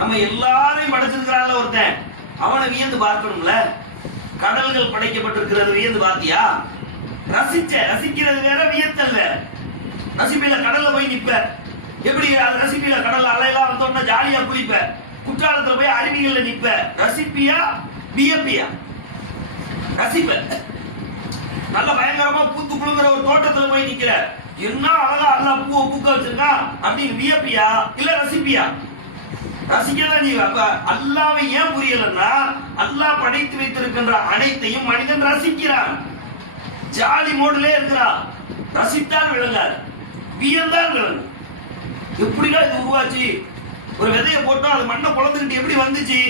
நம்ம எல்லாரையும் படைச்சிருக்கிறான்ல ஒருத்தன், அவனை வியந்து பார்க்கணும்ல. கடல்கள் படைக்கப்பட்டிருக்கிறது வியந்து பாத்தியா? ரசிக்கிறது வேற, வியத்தல் வேற. ரசிப்பில கடல்ல போய் நிப்ப, எப்படி அது ரசிப்பில கடல்ல அலையெல்லாம் வந்தோம்னா ஜாலியா குளிப்ப, குற்றாலத்துல போய் அருவிகள்ல நிப்ப. ரசிப்பியா வியப்பியா? ரசிப்ப. நல்ல பயங்கரமா பூத்து குழுங்குற ஒரு தோட்டத்துல போய் நிக்கிற, என்ன அழகா அல்லா பூவை பூக்க வச்சிருக்கா அப்படின்னு வியப்பியா இல்ல ரசிப்பியா? ரசிக்கதான் நீ. அப்ப அல்லாவை ஏன் புரியலன்னா, அல்லாஹ் படைத்து வைத்திருக்கின்ற அனைத்தையும் மனிதன் ரசிக்கிறான், ஜாலி மோடிலே இருக்கிறான். ரசித்தால் விளங்காது, வியந்தால் விளங்கும். எப்படிதான் இது உருவாச்சு? ஒரு விதையை போட்டோம், அது மண்ணை குழந்துக்கிட்டு எப்படி வந்துச்சு,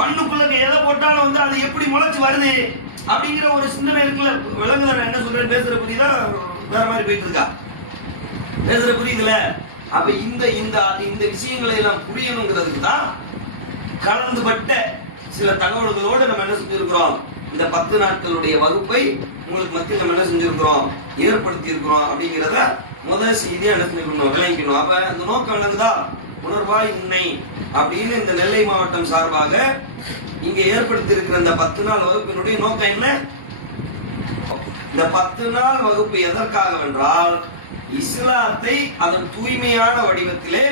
மண்ணுக்குள்ள எதை போட்டாலும் வந்து அது எப்படி முளைச்சு வருது அப்படிங்கிற ஒரு சிந்தனை இருக்குல்ல. விளங்குதல் என்ன சொல்றேன், பேசுற புரியுதா? வேற மாதிரி போயிட்டு இருக்கா, பேசுற புரியுதுல? அப்ப இந்த இந்த இந்த விஷயங்களை எல்லாம் புரியணுங்கிறதுக்கு தான் கலந்துபட்ட சில தகவல்களோடு நம்ம என்ன செஞ்சிருக்கிறோம், இந்த 10 நாட்களுடைய வகுப்பை உங்களுக்கு மத்தியில் நம்ம என்ன செஞ்சிருக்கிறோம், ஏற்படுத்தி இருக்கிறோம் அப்படிங்கிறத முதல் செய்தியா என்ன செஞ்சுக்கணும், விளங்கிக்கணும். அப்ப அந்த நோக்கம் என்னதுதா, உணர்வாய் உன்னை அப்படின்னு இந்த நெல்லை மாவட்டம் சார்பாக இங்க ஏற்படுத்தி இருக்கிற இந்த 10 நாள் வகுப்பினுடைய நோக்கம் என்ன? இந்த 10 நாள் வகுப்பு எதற்காக வென்றால், இஸ்லாத்தை அதன் தூய்மையான வடிவத்திலே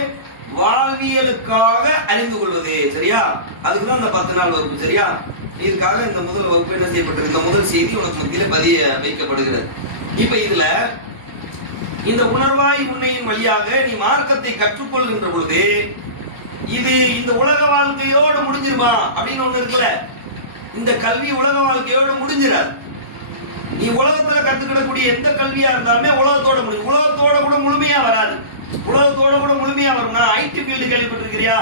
வாழ்வியலுக்காக அறிந்து கொள்வது. சரியா? அதுக்குதான் இந்த 10 நாள் வகுப்பு. சரியா? இதுக்காக இந்த முதல் வகுப்பு என்ன செய்யப்பட்டிருக்கு, இந்த முதல் செய்தி உனக்கு மத்தியில பதிய வைக்கப்படுகிறது. இப்ப இதுல இந்த உணர்வாய் உன்னையின் வழியாக நீ மார்க்கத்தை கற்றுக்கொள்கின்ற பொழுது இது இந்த உலக வாழ்க்கையோடு முடிஞ்சிருமா அப்படின்னு ஒண்ணு இருக்குல்ல. இந்த கல்வி உலக வாழ்க்கையோடு முடிஞ்சிடாது. நீ உலகத்துல கத்துக்கிடக்கூடிய எந்த கல்வியா இருந்தாலுமே உலகத்தோட முடியும். உலகத்தோட கூட முழுமையா வராது. உலகத்தோட கூட முழுமையா வரும்னா ஐடி ஃபீல்டு கேள்விப்பட்டிருக்கிறியா?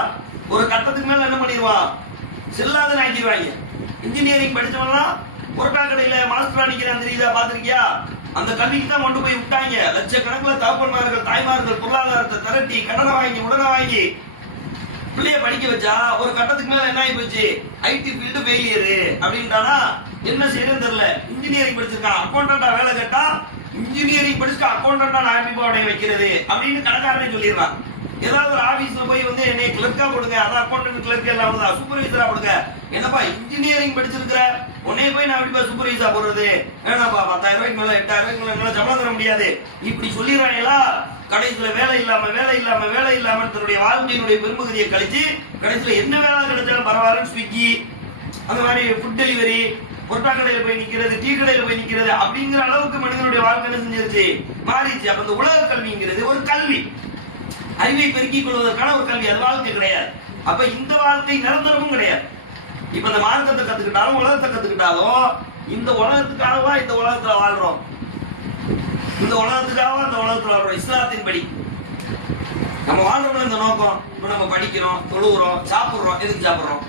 ஒரு கட்டத்துக்கு மேல என்ன பண்ணிடுவான், செல்லாதன்னு ஆக்கிடுவாங்க. இன்ஜினியரிங் படிச்சவனா பொருட்டா கடையில மாஸ்டரா நிக்கிறான் தெரியுதா, பாத்திருக்கியா? அந்த கல்விக்கு தான் கொண்டு போய் விட்டாங்க. லட்சக்கணக்கில் தகப்பன்மார்கள் தாய்மார்கள் பொருளாதாரத்தை திரட்டி கடனை வாங்கி உடனே வாங்கி பிள்ளைய படிக்க வச்சா ஒரு கட்டத்துக்கு மேல என்ன ஆகி போச்சு, ஐடி ஃபீல்டு ஃபெயிலியரு அப்படின்ட்டானா என்ன செய்யறதுன்னு தெரியல. இன்ஜினியரிங் படிச்சிருக்கான், அக்கௌண்டண்டா வேலை கேட்டா இன்ஜினியரிங் படிச்சுக்க அக்கௌண்டண்டா நான் எப்படி உடைய வைக்கிறது அப்படின்னு கணக்காரனே சொல்லிடுறான். ஏதாவது ஒரு ஆபீஸ்ல போய் வந்து என்னை கிளர்க்கா போடுங்க, அதான் அக்கௌண்டன்ட் கிளர்க் எல்லாம் சூப்பர்வைசரா போடுங்க. என்னப்பா இன்ஜினியரிங் படிச்சிருக்கிற உன்னைய போய் நான் எப்படிப்பா சூப்பர்வைசரா போடுறது, வேணாப்பா 10,000 ரூபாய்க்கு மேல 8,000 ரூபாய்க்கு மேல என்னால சம்பளம் தர முடியாது இப்படி சொல்லிடுறாங்களா. கடைசியில வேலை இல்லாம தன்னுடைய வாழ்க்கையினுடைய பெரும்பகுதியை கழிச்சு கடைசியில என்ன வேலை கிடைச்சாலும் பரவாயில்ல, ஸ்விக்கி அந்த மாதிரி ஃபுட் டெலிவரி, பொருட்டா கடையில போய் நிக்கிறது, டீ கடையில போய் நிக்கிறது அப்படிங்கிற அளவுக்கு மனிதனுடைய வாழ்க்கை என்ன செஞ்சிருச்சு, மாறிச்சு. அப்ப இந்த உலக கல்விங்கிறது ஒரு கல்வி, அறிவை பெருக்கிக் கொள்வதற்கான ஒரு கல்வி, அது வாழ்க்கை கிடையாது. அப்ப இந்த வாழ்க்கை நிரந்தரமும் கிடையாது. இப்ப இந்த மார்க்கத்தை கத்துக்கிட்டாலும் உலகத்தை கத்துக்கிட்டாலும் இந்த உலகத்துக்காகவா இந்த உலகத்துல வாழ்றோம், இந்த உலகத்துக்காகவா இந்த உலகத்துல வாழ்றோம். இஸ்லாத்தின் படி நம்ம வாழ்றோம். இந்த நோக்கம் இப்ப நம்ம படிக்கிறோம், தொழுகிறோம், சாப்பிடுறோம். எதுக்கு சாப்பிடுறோம்?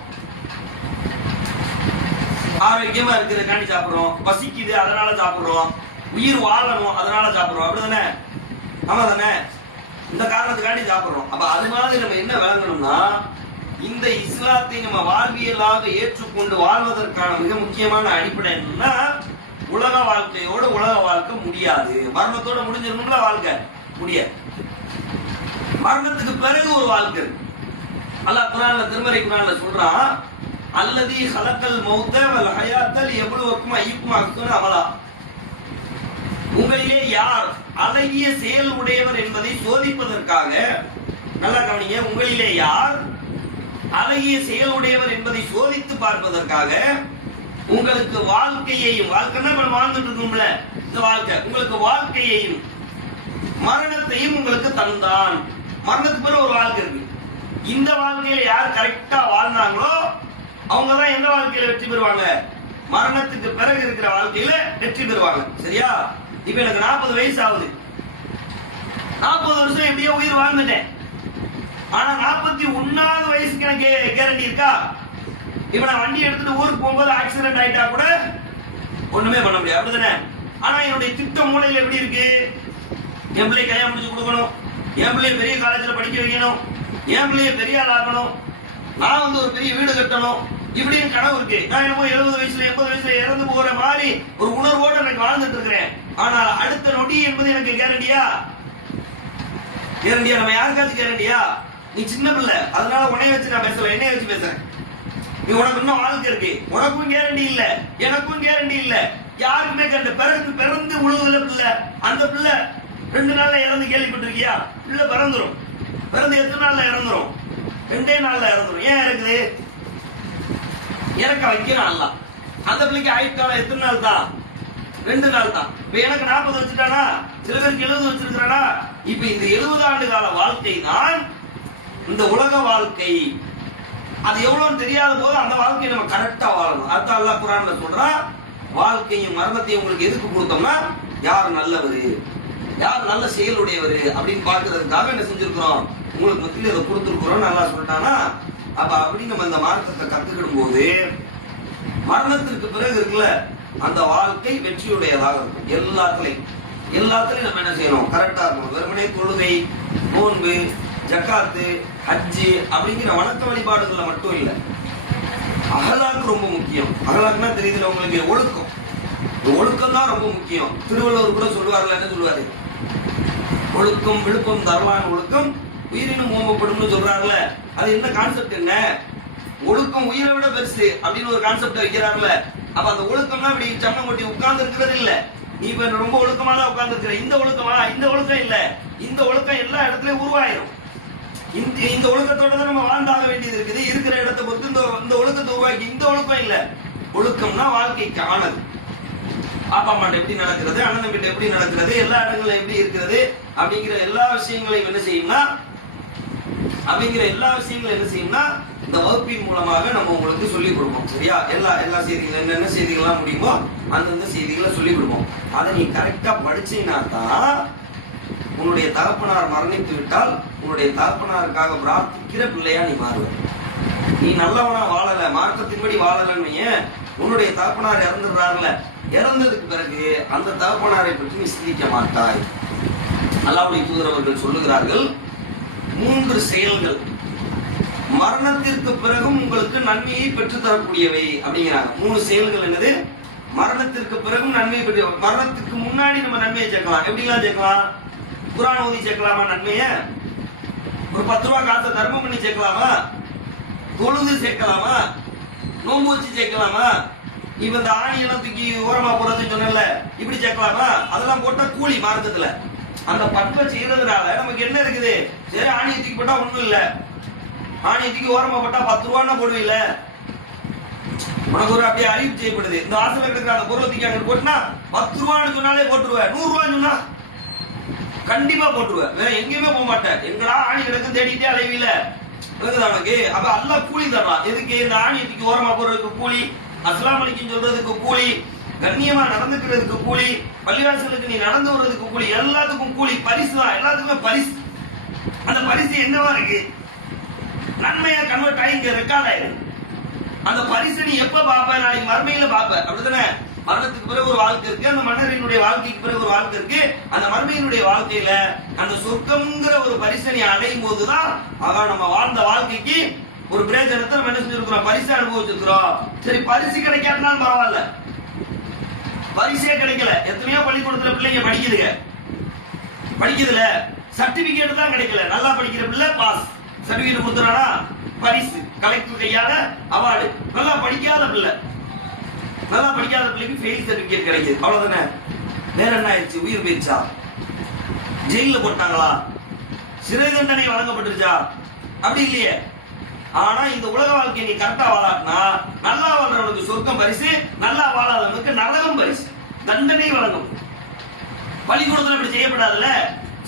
ஆரோக்கியமா இருக்கிறதுக்காண்டி சாப்பிடுறோம், பசிக்குது அதனால சாப்பிடுறோம், உயிர் வாழணும் அதனால சாப்பிடுறோம். அப்படிதானே? ஆமா தானே? இந்த காரணத்துக்காண்டி சாப்பிடுறோம். அப்ப அது மாதிரி நம்ம என்ன விளங்கணும்னா, இந்த இஸ்லாத்தை நம்ம வாழ்வியலாக ஏற்றுக்கொண்டு வாழ்வதற்கான மிக முக்கியமான அடிப்படை என்னன்னா, உலக வாழ்க்கையோட உலக வாழ்க்கை முடியாது. மரணத்தோட முடிஞ்சிடணும்ல வாழ்க்கை முடியாது. மரணத்துக்கு பிறகு ஒரு வாழ்க்கை இருக்கு. அல்லாஹ் குர்ஆன்ல, திருமறை குர்ஆன்ல சொல்றான், அல்லதி ஹலக்கல் மௌத வல் ஹயாத்தல் யப்லுவக்கும் அய்யுக்கும் அஹ்சனு அமலா. உங்களிலே யார் அழகிய செயல் உடையவர் என்பதை சோதிப்பதற்காக, நல்லா கவனிங்க, உங்களிலே யார் அழகிய செயல் உடையவர் என்பதை சோதித்து பார்ப்பதற்காக உங்களுக்கு வாழ்க்கையையும், வாழ்க்கைன்னா நம்ம வாழ்ந்துட்டு இருக்கோம்ல, இந்த வாழ்க்கை உங்களுக்கு வாழ்க்கையையும் மரணத்தையும் உங்களுக்கு தந்தான். மரணத்துக்கு பிறகு ஒரு வாழ்க்கை இருக்கு. இந்த வாழ்க்கையில யார் கரெக்டா வாழ்ந்தாங்களோ அவங்கதான் எந்த வாழ்க்கையில வெற்றி பெறுவாங்க, மரணத்துக்கு பிறகு இருக்கிற வாழ்க்கையில வெற்றி பெறுவாங்க. சரியா? இப்ப எனக்கு 40 வயசு ஆகுது. 40 வருஷம் எப்படியோ உயிர் வாழ்ந்துட்டேன். ஆனா 41வது வயசுக்கு எனக்கு கேரண்டி இருக்கா? இப்ப நான் வண்டி எடுத்துட்டு ஊருக்கு போகும்போது ஆக்சிடென்ட் ஆயிட்டா கூட ஒண்ணுமே பண்ண முடியாது. அப்படிதானே? ஆனா என்னுடைய திட்டம் மூளையில எப்படி இருக்கு, என் பிள்ளைய கல்யாணம் முடிச்சு கொடுக்கணும், என் பிள்ளைய பெரிய காலேஜ்ல படிக்க வைக்கணும், என் பிள்ளைய பெரிய ஆள் ஆகணும், நான் வந்து ஒரு பெரிய வீடு கட்டணும், இப்படின்னு கனவு இருக்கு. நான் என்னமோ 70 வயசுல 80 வயசுல இறந்து போகிற மாதிரி ஒரு உணர்வோடு எனக்கு வாழ்ந்துட்டு இருக்கிறேன். ஆனால் அடுத்த நொடி என்பது எனக்கு கேரண்டியா? கேரண்டியா? நம்ம யாருக்காச்சும் கேரண்டியா? நீ சின்ன பிள்ளை, அதனால உன்னைய வச்சு நான் பேசல, என்னைய வச்சு பேசுறேன். நீ உனக்கு இன்னும் வாழ்க்கை இருக்கு, உனக்கும் கேரண்டி இல்ல, எனக்கும் கேரண்டி இல்ல, யாருக்குமே கேரண்டி. பிறந்து உழுவுல பிள்ளை, அந்த பிள்ளை 2 நாள்ல இறந்து கேள்விப்பட்டிருக்கியா? பிள்ளை பிறந்துரும், பிறந்து எத்தனை நாள்ல இறந்துரும்? 2 நாள்ல இறந்துரும். ஏன் இருக்குது? இறக்க வைக்கிறான் அல்ல. அந்த பிள்ளைக்கு ஆயுட்காலம் எத்தனை நாள் தான்? 2 நாள் தான். இப்ப எனக்கு 40 வச்சுட்டானா, சில பேருக்கு 70 வச்சிருக்கானா. இப்ப இந்த 70 ஆண்டு கால வாழ்க்கை தான் இந்த உலக வாழ்க்கை அது எவ்வளவு தெரியாத போது அந்த வாழ்க்கையை நம்ம கரெக்டா வாழணும். அதான் அல்லாஹ் குர்ஆன்ல சொல்றான், வாழ்க்கையும் மரணத்தையும் உங்களுக்கு எதுக்கு கொடுத்தோம்னா யார் நல்லவர், யார் நல்ல செயலுடையவர் அப்படின்னு பார்க்கறதுக்காக என்ன செஞ்சிருக்கிறோம், உங்களுக்கு மத்தியில் இதை கொடுத்துருக்கிறோம் நல்லா சொல்லிட்டானா. அப்ப அப்படி நம்ம இந்த மார்க்கத்தை கத்துக்கிடும் போது மரணத்திற்கு பிறகு இருக்குல்ல அந்த வாழ்க்கை வெற்றியுடையதாக இருக்கும். எல்லாத்துலயும் நம்ம என்ன செய்யணும், கரெக்டா இருக்கணும். வெறுமனே தொழுகை, நோன்பு, ஜக்காத்து, ஹஜ்ஜு அப்படிங்கிற வணக்க வழிபாடுகள்ல மட்டும் இல்லை, அகலாக்கு ரொம்ப முக்கியம். அகலாக்குன்னா தெரியுதுல உங்களுக்கு, ஒழுக்கம். ஒழுக்கம் தான் ரொம்ப முக்கியம். திருவள்ளுவர் கூட சொல்லுவார்ல, என்ன சொல்லுவாரு, ஒழுக்கம் விழுப்பம் தரலான ஒழுக்கம் உயிரினும் ஓம்பப்படும் சொல்றாருல. அது என்ன கான்செப்ட், என்ன ஒழுக்கம் உயிரை விட பெருசு அப்படின்னு ஒரு கான்செப்ட் வைக்கிறாருல. அப்ப அந்த ஒழுக்கம்னா இப்படி சன்னம் கொட்டி உட்கார்ந்து இருக்கிறது இல்ல, நீ இப்ப ரொம்ப ஒழுக்கமா தான் உட்கார்ந்து இருக்கிற, இந்த ஒழுக்கமா, இந்த ஒழுக்கம் இல்ல, இந்த ஒழுக்கம் எல்லா இடத்துலயும் உருவாயிரும். இந்த ஒழுக்கத்தோட தான் நம்ம வாழ்ந்தாக வேண்டியது இருக்குது. இருக்கிற இடத்தை பொறுத்து இந்த ஒழுக்கத்தை உருவாக்கி, இந்த ஒழுக்கம் இல்ல. ஒழுக்கம்னா வாழ்க்கைக்கு ஆனது. அப்பா அம்மாட்ட எப்படி நடக்கிறது, அண்ணன் கிட்ட எப்படி நடக்கிறது, எல்லா இடங்களும் எப்படி இருக்கிறது அப்படிங்கிற எல்லா விஷயங்களையும் என்ன செய்யும்னா இந்த வகுப்பின் மூலமாக நம்ம உங்களுக்கு சொல்லிக் கொடுப்போம். சரியா? எல்லா செய்திகள் என்னென்ன செய்திகள்லாம் முடியுமோ அந்தந்த செய்திகளை சொல்லிக் கொடுப்போம். அதை நீ கரெக்டா படிச்சீங்கன்னா தான் உன்னுடைய தகப்பனார் மரணித்து விட்டால் உன்னுடைய தகப்பனாருக்காக பிரார்த்திக்கிற பிள்ளையா நீ மாறுவ. நீ நல்லவனா வாழல, மார்க்கத்தின்படி வாழலன்னு உன்னுடைய தகப்பனார் இறந்துடுறாருல, இறந்ததுக்கு பிறகு அந்த தகப்பனாரை பற்றி நீ சிந்திக்க மாட்டாய். அல்லாஹ்வுடைய தூதர் அவர்கள் சொல்லுகிறார்கள், 3 செயல்கள் மரணத்திற்கு பிறகும் உங்களுக்கு நன்மையை பெற்று தரக்கூடியவை அப்படிங்கிறாங்க. 3 செயல்கள் என்னது? மரணத்திற்கு பிறகும் நன்மையை பெற்று, மரணத்துக்கு முன்னாடி நம்ம நன்மையை சேர்க்கலாம். எப்படிலாம் சேர்க்கலாம்? குர்ஆன் ஓதி சேர்க்கலாமா நன்மையை? ஒரு 10 ரூபாய் காசை தர்மம் பண்ணி சேர்க்கலாமா? தொழுது சேர்க்கலாமா? நோம்பு வச்சு சேர்க்கலாமா? இப்ப இந்த ஆணியெல்லாம் தூக்கி ஓரமா போறதுன்னு சொன்னல, இப்படி சேர்க்கலாமா? அதெல்லாம் போட்டா கூலி மார்க்கத்துல. அந்த பண்பை செய்யறதுனால நமக்கு என்ன இருக்குது? சரி, ஆணியை தூக்கி போட்டா ஒண்ணும் இல்ல, ஆணியை தூக்கி ஓரமா போட்டா 10 ரூபான்னா போடுவீல்ல, உனக்கு ஒரு அப்படியே அறிவு செய்யப்படுது. இந்த ஆசையில இருக்கிற அந்த பொருளை தூக்கி அங்க போட்டுனா 10 ரூபான்னு சொன்னாலே போட்டுருவேன், 100 ரூபான்னு சொன்னா கண்டிப்பா போட்டுருவேன், வேற எங்கேயுமே போக மாட்டேன். எங்கடா ஆணி கிடக்கு தேடிட்டே அலைவில உனக்கு. அப்ப அல்லாஹ் கூலி தரலாம். எதுக்கு? இந்த ஆணியை தூக்கி ஓரமா போடுறதுக்கு கூலி, அஸ்ஸலாமு அலைக்கும் சொல்றதுக்கு கூலி, கண்ணியமா நடந்துக்கிறதுக்கு கூலி, பள்ளிவாசலுக்கு நீ நடந்து வர்றதுக்கு கூலி, எல்லாத்துக்கும் கூலி. பரிசு தான், எல்லாத்துக்குமே பரிசு. அந்த பரிசு என்னவா இருக்கு? நன்மையா கன்வெர்ட் ஆகி இங்க ரெக்கார்ட் ஆயிருக்கு. அந்த பரிசு நீ எப்ப பாப்ப? நாளைக்கு மறுமையில பாப்ப, அப்படித்தானே? மரணத்துக்கு பிறகு ஒரு வாழ்க்கை இருக்கு, அந்த மன்னரினுடைய வாழ்க்கைக்கு பிறகு ஒரு வாழ்க்கை இருக்கு. அந்த மறுமையினுடைய வாழ்க்கையில அந்த சொர்க்கம்ங்கிற ஒரு பரிசு நீ அடையும் போதுதான் அதான் நம்ம வாழ்ந்த வாழ்க்கைக்கு ஒரு பிரயோஜனத்தை நம்ம என்ன செஞ்சிருக்கிறோம், பரிசு அனுபவிச்சிருக்கிறோம். சரி, பரிசு கிடைக்காட்டாலும் பரவாயில்ல, பரிசே கிடைக்கல. எத்தனையோ பள்ளிக்கூடத்துல பிள்ளைங்க படிக்குதுல சர்டிபிகேட் தான் கிடைக்கல. நல்லா படிக்கிற பிள்ளை பாஸ், சர்டிபிகேட் கொடுத்துறானா பரிசு, கலெக்டர் கையால அவார்டு. நல்லா படிக்காத பிள்ளைக்கு ஃபெயில் சர்டிபிகேட் கிடைக்குது, அவ்வளவுதானே. வேற என்ன ஆயிடுச்சு? உயிர் போயிடுச்சா? ஜெயில போட்டாங்களா? சிறை தண்டனை வழங்கப்பட்டுருச்சா? அப்படி இல்லையே. ஆனா இந்த உலக வாழ்க்கையை நீ கரெக்டா வாழாட்டினா நல்லா வாழ்றவனுக்கு சொர்க்கம் பரிசு, நல்லா வாழாதவனுக்கு நரகம் பரிசு, தண்டனை வழங்கும். பள்ளிக்கூடத்துல இப்படி செய்யப்படாதுல்ல,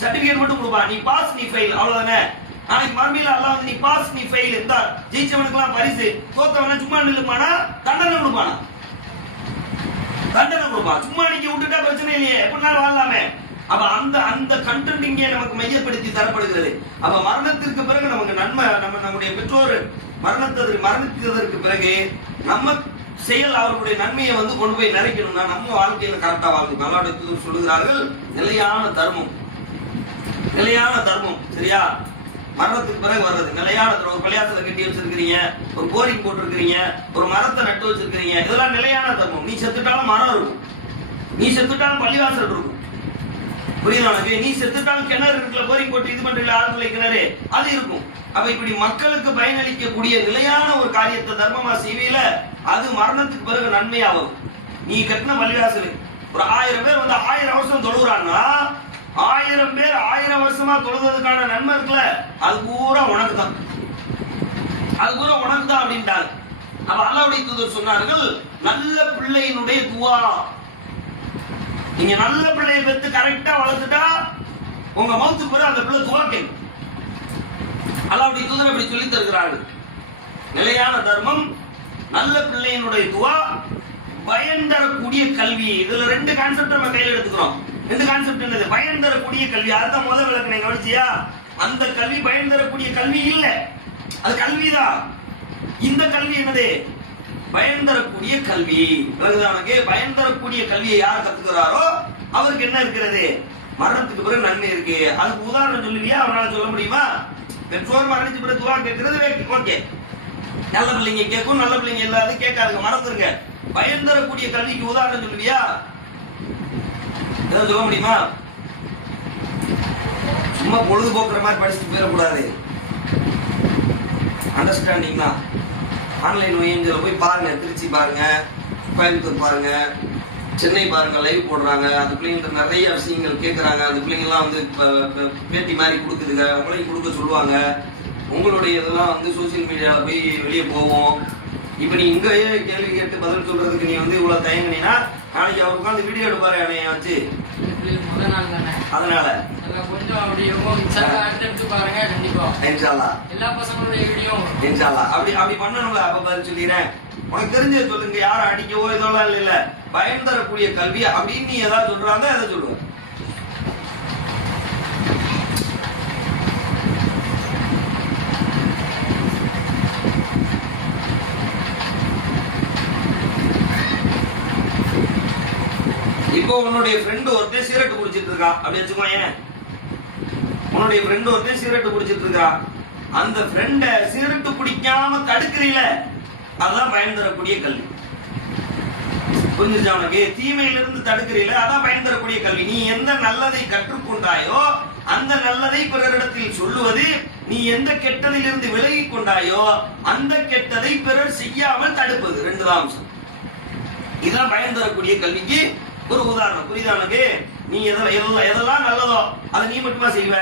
சர்டிபிகேட் மட்டும் கொடுப்பான், நீ பாஸ் நீ ஃபெயில், அவ்வளவுதானே. நாளைக்கு மறுமையில அல்லாஹ் வந்து நீ பாஸ் நீ ஃபெயில் இருந்தா ஜெயிச்சவனுக்கு எல்லாம் பரிசு, தோத்தவன சும்மா நில்லுமானா தண்டனை கொடுப்பானா? தண்டனை கொடுப்பான். சும்மா நீங்க விட்டுட்டா பிரச்சனை இல்லையே, எப்படினாலும் வாழலாமே. அப்ப அந்த கண்டென்ட் இங்கே நமக்கு மையப்படுத்தி தரப்படுகிறது. அப்ப மரணத்திற்கு பிறகு நமக்கு நன்மை, நம்முடைய பெற்றோர் மரணித்ததற்கு பிறகு நம்ம செயல் அவர்களுடைய நன்மையை வந்து கொண்டு போய் நிறைக்கணும்னா நம்ம வாழ்க்கையில கரெக்டா வாழணும். அல்லாஹ்வுடைய சொல்லுகிறார்கள், நிலையான தர்மம். சரியா? மரணத்துக்கு பிறகு வர்றது நிலையான தர்மம். ஒரு பள்ளியாசல கட்டி வச்சிருக்கீங்க, ஒரு போரிங் போட்டிருக்கிறீங்க, ஒரு மரத்தை நட்டு வச்சிருக்கீங்க, இதெல்லாம் நிலையான தர்மம். நீ செத்துட்டாலும் மரம் இருக்கும், நீ செத்துட்டாலும் பள்ளிவாசல் இருக்கும். புரியுதா உனக்கு? நீ செத்துட்டாலும் கிணறு இருக்குல்ல, போரிங் போட்டு இது பண்றீங்க, ஆழ்துளை கிணறு, அது இருக்கும். அப்ப இப்படி மக்களுக்கு பயனளிக்கக்கூடிய நிலையான ஒரு காரியத்தை தர்மமா செய்வீல, அது மரணத்துக்கு பிறகு நன்மையாகும். நீ கட்டின பள்ளிவாசல் ஒரு 1000 பேர் வந்து 1000 வருஷம் தொழுகிறான்னா 1000 பேர் 1000 வருஷமா தொழுகிறதுக்கான நன்மை இருக்குல்ல, அது பூரா உனக்கு தான், அப்படின்ட்டாங்க. அப்ப அல்லாஹ்வுடைய தூதர் சொன்னார்கள், நல்ல பிள்ளையினுடைய துவா. நீங்க நல்ல பிள்ளையை பெற்று கரெக்டா வளர்த்துட்டா உங்க மௌத்துக்கு பிறகு அந்த பிள்ளை துவா கேட்கும். அல்லாஹ்வுடைய தூதர் அப்படி சொல்லி தருகிறார்கள். நிலையான தர்மம், நல்ல பிள்ளையினுடைய துவா, பயன் தரக்கூடிய கல்வி. இதுல ரெண்டு கான்செப்ட் நம்ம கையில எடுத்துக்கிறோம். ரெண்டு கான்செப்ட் என்னது? பயன் தரக்கூடிய கல்வி. அதுதான் முதல் விளக்கம். கவனிச்சியா? அந்த கல்வி பயன் தரக்கூடிய கல்வி இல்ல, அது கல்விதான். இந்த கல்வி என்னது? பயன் தரக்கூடிய கல்வி. பயன் தரக்கூடிய கல்வியை யார் கத்துக்கிறாரோ அவருக்கு என்ன இருக்கிறது? மரணத்துக்கு பிறகு நன்மை இருக்கு. அதுக்கு உதாரணம் சொல்லுவியா? அவனால சொல்ல முடியுமா? பெற்றோர் மரணிச்சு பிறகு துவா கேட்கிறது ஓகே, நல்ல பிள்ளைங்க கேட்கும், நல்ல பிள்ளைங்க இல்லாத கேட்காதுங்க, மறந்துருங்க. பயன் தரக்கூடிய கல்விக்கு உதாரணம் சொல்லுவியா? ஏதாவது சொல்ல முடியுமா? சும்மா பொழுதுபோக்குற மாதிரி படிச்சுட்டு போயிடக்கூடாது. அண்டர்ஸ்டாண்டிங் தான். ஆன்லைன் OMGல போய் பாருங்க, திருச்சி பாருங்க, கோயம்புத்தூர் பாருங்க, சென்னை பாருங்க, லைவ் போடுறாங்க. அந்த பிள்ளைங்க நிறைய விஷயங்கள் கேட்கறாங்க. அந்த பிள்ளைங்க எல்லாம் வந்து பேட்டி மாதிரி கொடுக்குதுங்க, உங்களையும் கொடுக்க சொல்லுவாங்க. உங்களுடைய இதெல்லாம் வந்து சோசியல் மீடியால போய் வெளியே போவோம். இப்ப நீ இங்கேயே கேள்வி கேட்டு பதில் சொல்றதுக்கு நீ வந்து இவ்வளவு தயங்கினா, நாளைக்கு அவர் உட்காந்து வீடியோ எடுப்பாரு என்னைய வச்சு. அதனால கொஞ்சம் அப்படியே பாருங்க. கண்டிப்பா எல்லா பசங்களுடைய வீடியோ அப்படி பண்ணணும்ல. அப்ப பதில் சொல்லிடுறேன். உனக்கு தெரிஞ்ச சொல்லுங்க. யாரும் அடிக்கவோ இதெல்லாம் இல்ல. பயன் தரக்கூடிய கல்வி அப்படின்னு நீ ஏதாவது சொல்றாங்க, அதை சொல்லுவேன். இப்போ உன்னுடைய ஃப்ரெண்டு ஒருத்தன் சிகரெட் குடிச்சிட்டு இருக்கான் அப்படி வச்சுக்கோங்க. உன்னுடைய ஃப்ரெண்டு ஒருத்தன் சிகரெட் குடிச்சிட்டு இருக்கான். அந்த ஃப்ரெண்ட சிகரெட் குடிக்காம தடுக்கிறீல, அதுதான் பயன் தரக்கூடிய கல்வி. புரிஞ்சுச்சா உனக்கு? தீமையிலிருந்து தடுக்கிறீல, அதான் பயன் தரக்கூடிய கல்வி. நீ எந்த நல்லதை கற்றுக்கொண்டாயோ அந்த நல்லதை பிறரிடத்தில் சொல்லுவது, நீ எந்த கெட்டதிலிருந்து விலகி கொண்டாயோ அந்த கெட்டதை பிறர் செய்யாமல் தடுப்பது. ரெண்டு தான் அம்சம். இதுதான் பயன் தரக்கூடிய கல்விக்கு ஒரு உதாரணம். புரியுதா உனக்கு? நீ எதெல்லாம் நல்லதோ அதை நீ மட்டுமா செய்வ?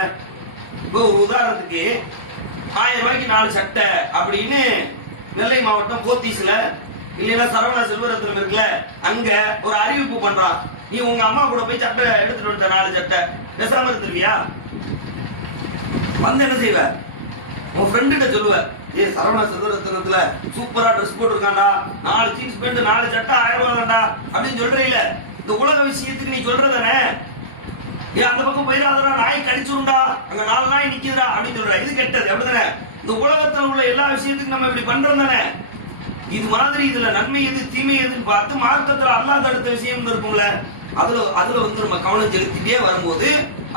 இப்போ ஒரு உதாரணத்துக்கு 1000 ரூபாய்க்கு 4 சட்டை அப்படின்னு நெல்லை மாவட்டம் போத்தீஸ்ல இல்லைன்னா சரவணா செல்வரத்னம் இருக்குல்ல, அங்க ஒரு அறிவிப்பு பண்றான். நீ உங்க அம்மா கூட போய் சட்டை எடுத்துட்டு வந்த 4 சட்டை பேசாம இருந்துருவியா? வந்து என்ன செய்வ? உன் ஃப்ரெண்டு சொல்லுவ, ஏ சரவணா செல்வரத்னத்துல சூப்பரா ட்ரெஸ் போட்டுருக்காண்டா, 4 ஜீன்ஸ் பேண்ட் 4 சட்டை 1000 ரூபாய் தான்டா அப்படின்னு சொல்றீல. இந்த உலக விஷயத்துக்கு நீ சொல்றதானே? ஏன் அந்த பக்கம் போயிடாதடா, நாய் கடிச்சுண்டா, அங்க 4 நாய் நிக்குதுடா அப்படின்னு சொல்ற. இது கெட்டது, அப்படிதானே? இந்த உலகத்துல உள்ள எல்லா விஷயத்துக்கும் நம்ம இப்படி பண்றோம் தானே? இது மாதிரி இதுல நன்மை எது தீமை எதுன்னு பார்த்து மார்க்கத்துல அல்லாஹ் தடுத்த விஷயம் இருக்கும்ல, அதுல வந்து நம்ம கவனம் செலுத்திட்டே வரும்போது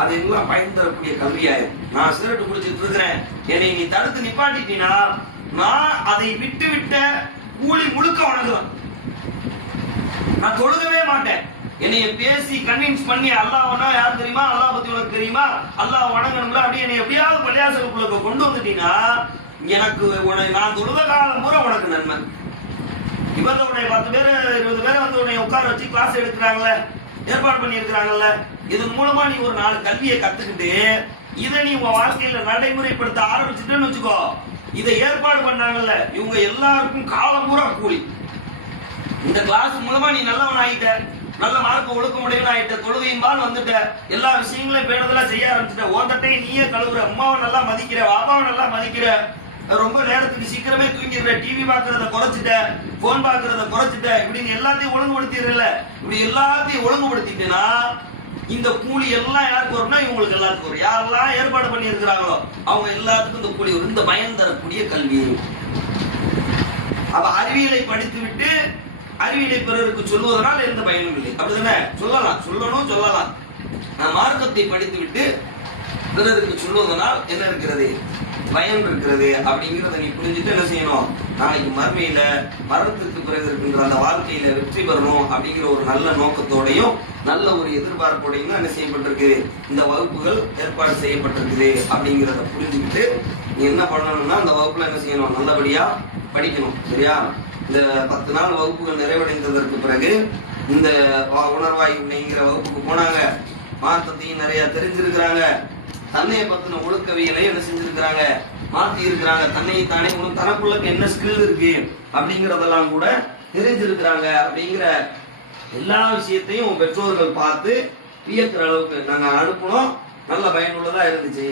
அது எல்லாம் பயன் தரக்கூடிய கல்வியாயிரும். நான் சிகரெட் குடிச்சிட்டு இருக்கிறேன், என்னை நீ தடுத்து நிப்பாட்டிட்டீனா நான் அதை விட்டு விட்ட கூலி முழுக்க வணங்குவேன். நான் தொழுகவே மாட்டேன். என்னைய பேசி கன்வின்ஸ் பண்ணி அல்லாஹ்னா யார் தெரியுமா, அல்லாஹ் பத்தி உனக்கு தெரியுமா, அல்லாஹ் வணங்கணும்ல, அப்படியே என்னை எப்படியாவது பள்ளியாசலுக்குள்ள கொண்டு வந்துட்டீங்கன்னா எனக்கு நான் தொழுத காலம் பூரா உனக்கு நன்மை. இவங்க உன்னை 10 பேர் 20 பேரை வந்து உன்னை உட்கார வச்சு கிளாஸ் எடுக்கிறாங்கல்ல, ஏற்பாடு பண்ணி இருக்கிறாங்கல்ல, இதன் மூலமா நீ ஒரு 4 கல்வியை கத்துக்கிட்டு இதை நீ உன் வாழ்க்கையில நடைமுறைப்படுத்த ஆரம்பிச்சுட்டேன்னு வச்சுக்கோ. இதை ஏற்பாடு பண்ணாங்கல்ல இவங்க எல்லாருக்கும் காலம் பூரா கூலி. இந்த கிளாஸ் மூலமா நீ நல்லவன் ஆகிட்ட, நல்ல மார்க்க ஒழுக்க முடியும் ஆயிட்ட, தொழுகையும்பால் வந்துட்ட, எல்லா விஷயங்களையும் பேணுதலா செய்ய ஆரம்பிச்சுட்ட, ஓந்தட்டை நீயே கழுவுற, அம்மாவை நல்லா மதிக்கிற, அப்பாவை நல்லா மதிக்கிற, ரொம்ப நேரத்துக்கு சீக்கிரமே தூங்கிடுற, டிவி பாக்குறத குறைச்சிட்ட, போன் பாக்குறத குறைச்சிட்ட, இப்படின்னு எல்லாத்தையும் ஒழுங்குபடுத்திடுறல. இப்படி எல்லாத்தையும் ஒழுங்குபடுத்திட்டேன்னா இந்த கூலி எல்லாம் யாருக்கு வரும்னா இவங்களுக்கு எல்லாத்துக்கும் வரும். யாரெல்லாம் ஏற்பாடு பண்ணி இருக்கிறாங்களோ அவங்க எல்லாத்துக்கும் இந்த கூலி வரும். இந்த பயன் தரக்கூடிய கல்வி. அப்ப அறிவியலை படித்து விட்டு அறிவியலை பிறருக்கு சொல்வதனால் எந்த பயனும் இல்லை. அப்படிதானே? சொல்லலாம், சொல்லலாம். நான் மார்க்கத்தை படித்து விட்டு பிறருக்கு சொல்வதனால் என்ன இருக்கிறது? பயன் இருக்கிறது. அப்படிங்கிறத நீ புரிஞ்சுட்டு என்ன செய்யணும்? நாளைக்கு மறுமையில மரணத்துக்கு பிறகு இருக்கின்ற அந்த வாழ்க்கையில வெற்றி பெறணும் அப்படிங்கிற ஒரு நல்ல நோக்கத்தோடையும் நல்ல ஒரு எதிர்பார்ப்போடையும் தான் என்ன செய்யப்பட்டிருக்கு, இந்த வகுப்புகள் ஏற்பாடு செய்யப்பட்டிருக்குது. அப்படிங்கிறத புரிஞ்சுக்கிட்டு நீ என்ன பண்ணணும்னா அந்த வகுப்புல என்ன செய்யணும்? நல்லபடியா படிக்கணும். சரியா? இந்த 10 நாள் வகுப்புகள் நிறைவடைந்ததற்கு பிறகு இந்த உணர்வாய் உண்மைங்கிற வகுப்புக்கு போனாங்க. மார்க்கத்தையும் நிறைய தெரிஞ்சிருக்கிறாங்க. தன்னையை பத்தின ஒழுக்கவியலை என்ன செஞ்சிருக்கிறாங்க? மாத்தி இருக்கிறாங்க. தன்னை தானே தனக்குள்ள என்ன ஸ்கில் இருக்கு அப்படிங்கறதெல்லாம் கூட தெரிஞ்சிருக்கிறாங்க. அப்படிங்கிற எல்லா விஷயத்தையும் பெற்றோர்கள் பார்த்து வியக்கிற அளவுக்கு நாங்க அனுப்பணும். நல்ல பயனுள்ளதா இருந்துச்சு.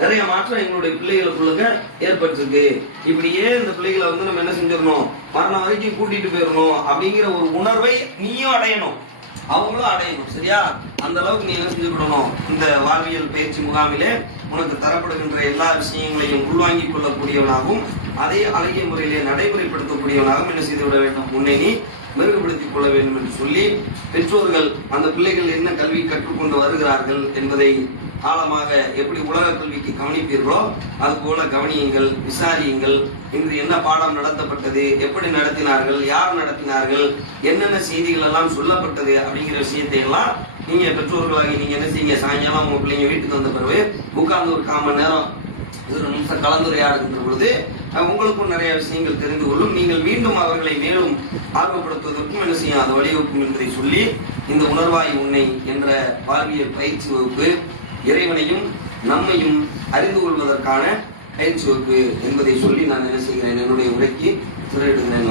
நிறைய மாற்றம் எங்களுடைய பிள்ளைகளுக்குள்ள ஏற்பட்டிருக்கு. இப்படியே இந்த பிள்ளைகளை வந்து நம்ம என்ன செஞ்சிடணும், மரணம் வரைக்கும் கூட்டிட்டு போயிடணும் அப்படிங்கிற ஒரு உணர்வை நீயும் அடையணும், அவங்களும் அடையணும். சரியா? அந்த அளவுக்கு நீ என்ன செஞ்சுக்கணும், இந்த வாழ்வியல் பயிற்சி முகாமிலே உனக்கு தரப்படுகின்ற எல்லா விஷயங்களையும் உள்வாங்கிக் கொள்ளக்கூடியவனாகவும் அதே அழகிய முறையிலே நடைமுறைப்படுத்தக்கூடியவனாகவும் என்ன செய்து விட வேண்டும், உன்னை நீ மெருகுபடுத்திக் கொள்ள வேண்டும் என்று சொல்லி, பெற்றோர்கள் அந்த பிள்ளைகள் என்ன கல்வி கற்றுக்கொண்டு வருகிறார்கள் என்பதை ஆழமாக எப்படி உலக கல்விக்கு கவனிப்பீர்களோ அது போல கவனியுங்கள், விசாரியுங்கள். இன்று என்ன பாடம் நடத்தப்பட்டது, எப்படி நடத்தினார்கள், யார் நடத்தினார்கள், என்னென்ன செய்திகள் எல்லாம் சொல்லப்பட்டது அப்படிங்கிற விஷயத்தை எல்லாம் நீங்க பெற்றோர்களாகி நீங்க என்ன செய்யுங்க, சாயங்காலம் உங்க பிள்ளைங்க வீட்டுக்கு வந்த பிறகு உட்கார்ந்து ஒரு 1/4 மணி நேரம் 1 நிமிஷம் கலந்துரையாடுகின்ற பொழுது உங்களுக்கும் நிறைய விஷயங்கள் தெரிந்து கொள்ளும். நீங்கள் மீண்டும் அவர்களை மேலும் ஆர்வப்படுத்துவதற்கும் என்ன செய்யும், அது வழிவகுக்கும் என்பதை சொல்லி, இந்த உணர்வாய் உன்னை என்ற வாழ்வியல் பயிற்சி வகுப்பு இறைவனையும் நம்மையும் அறிந்து கொள்வதற்கான பயிற்சி வகுப்பு என்பதை சொல்லி நான் என்ன செய்கிறேன், என்னுடைய உரைக்கு திரையிடுகிறேன்.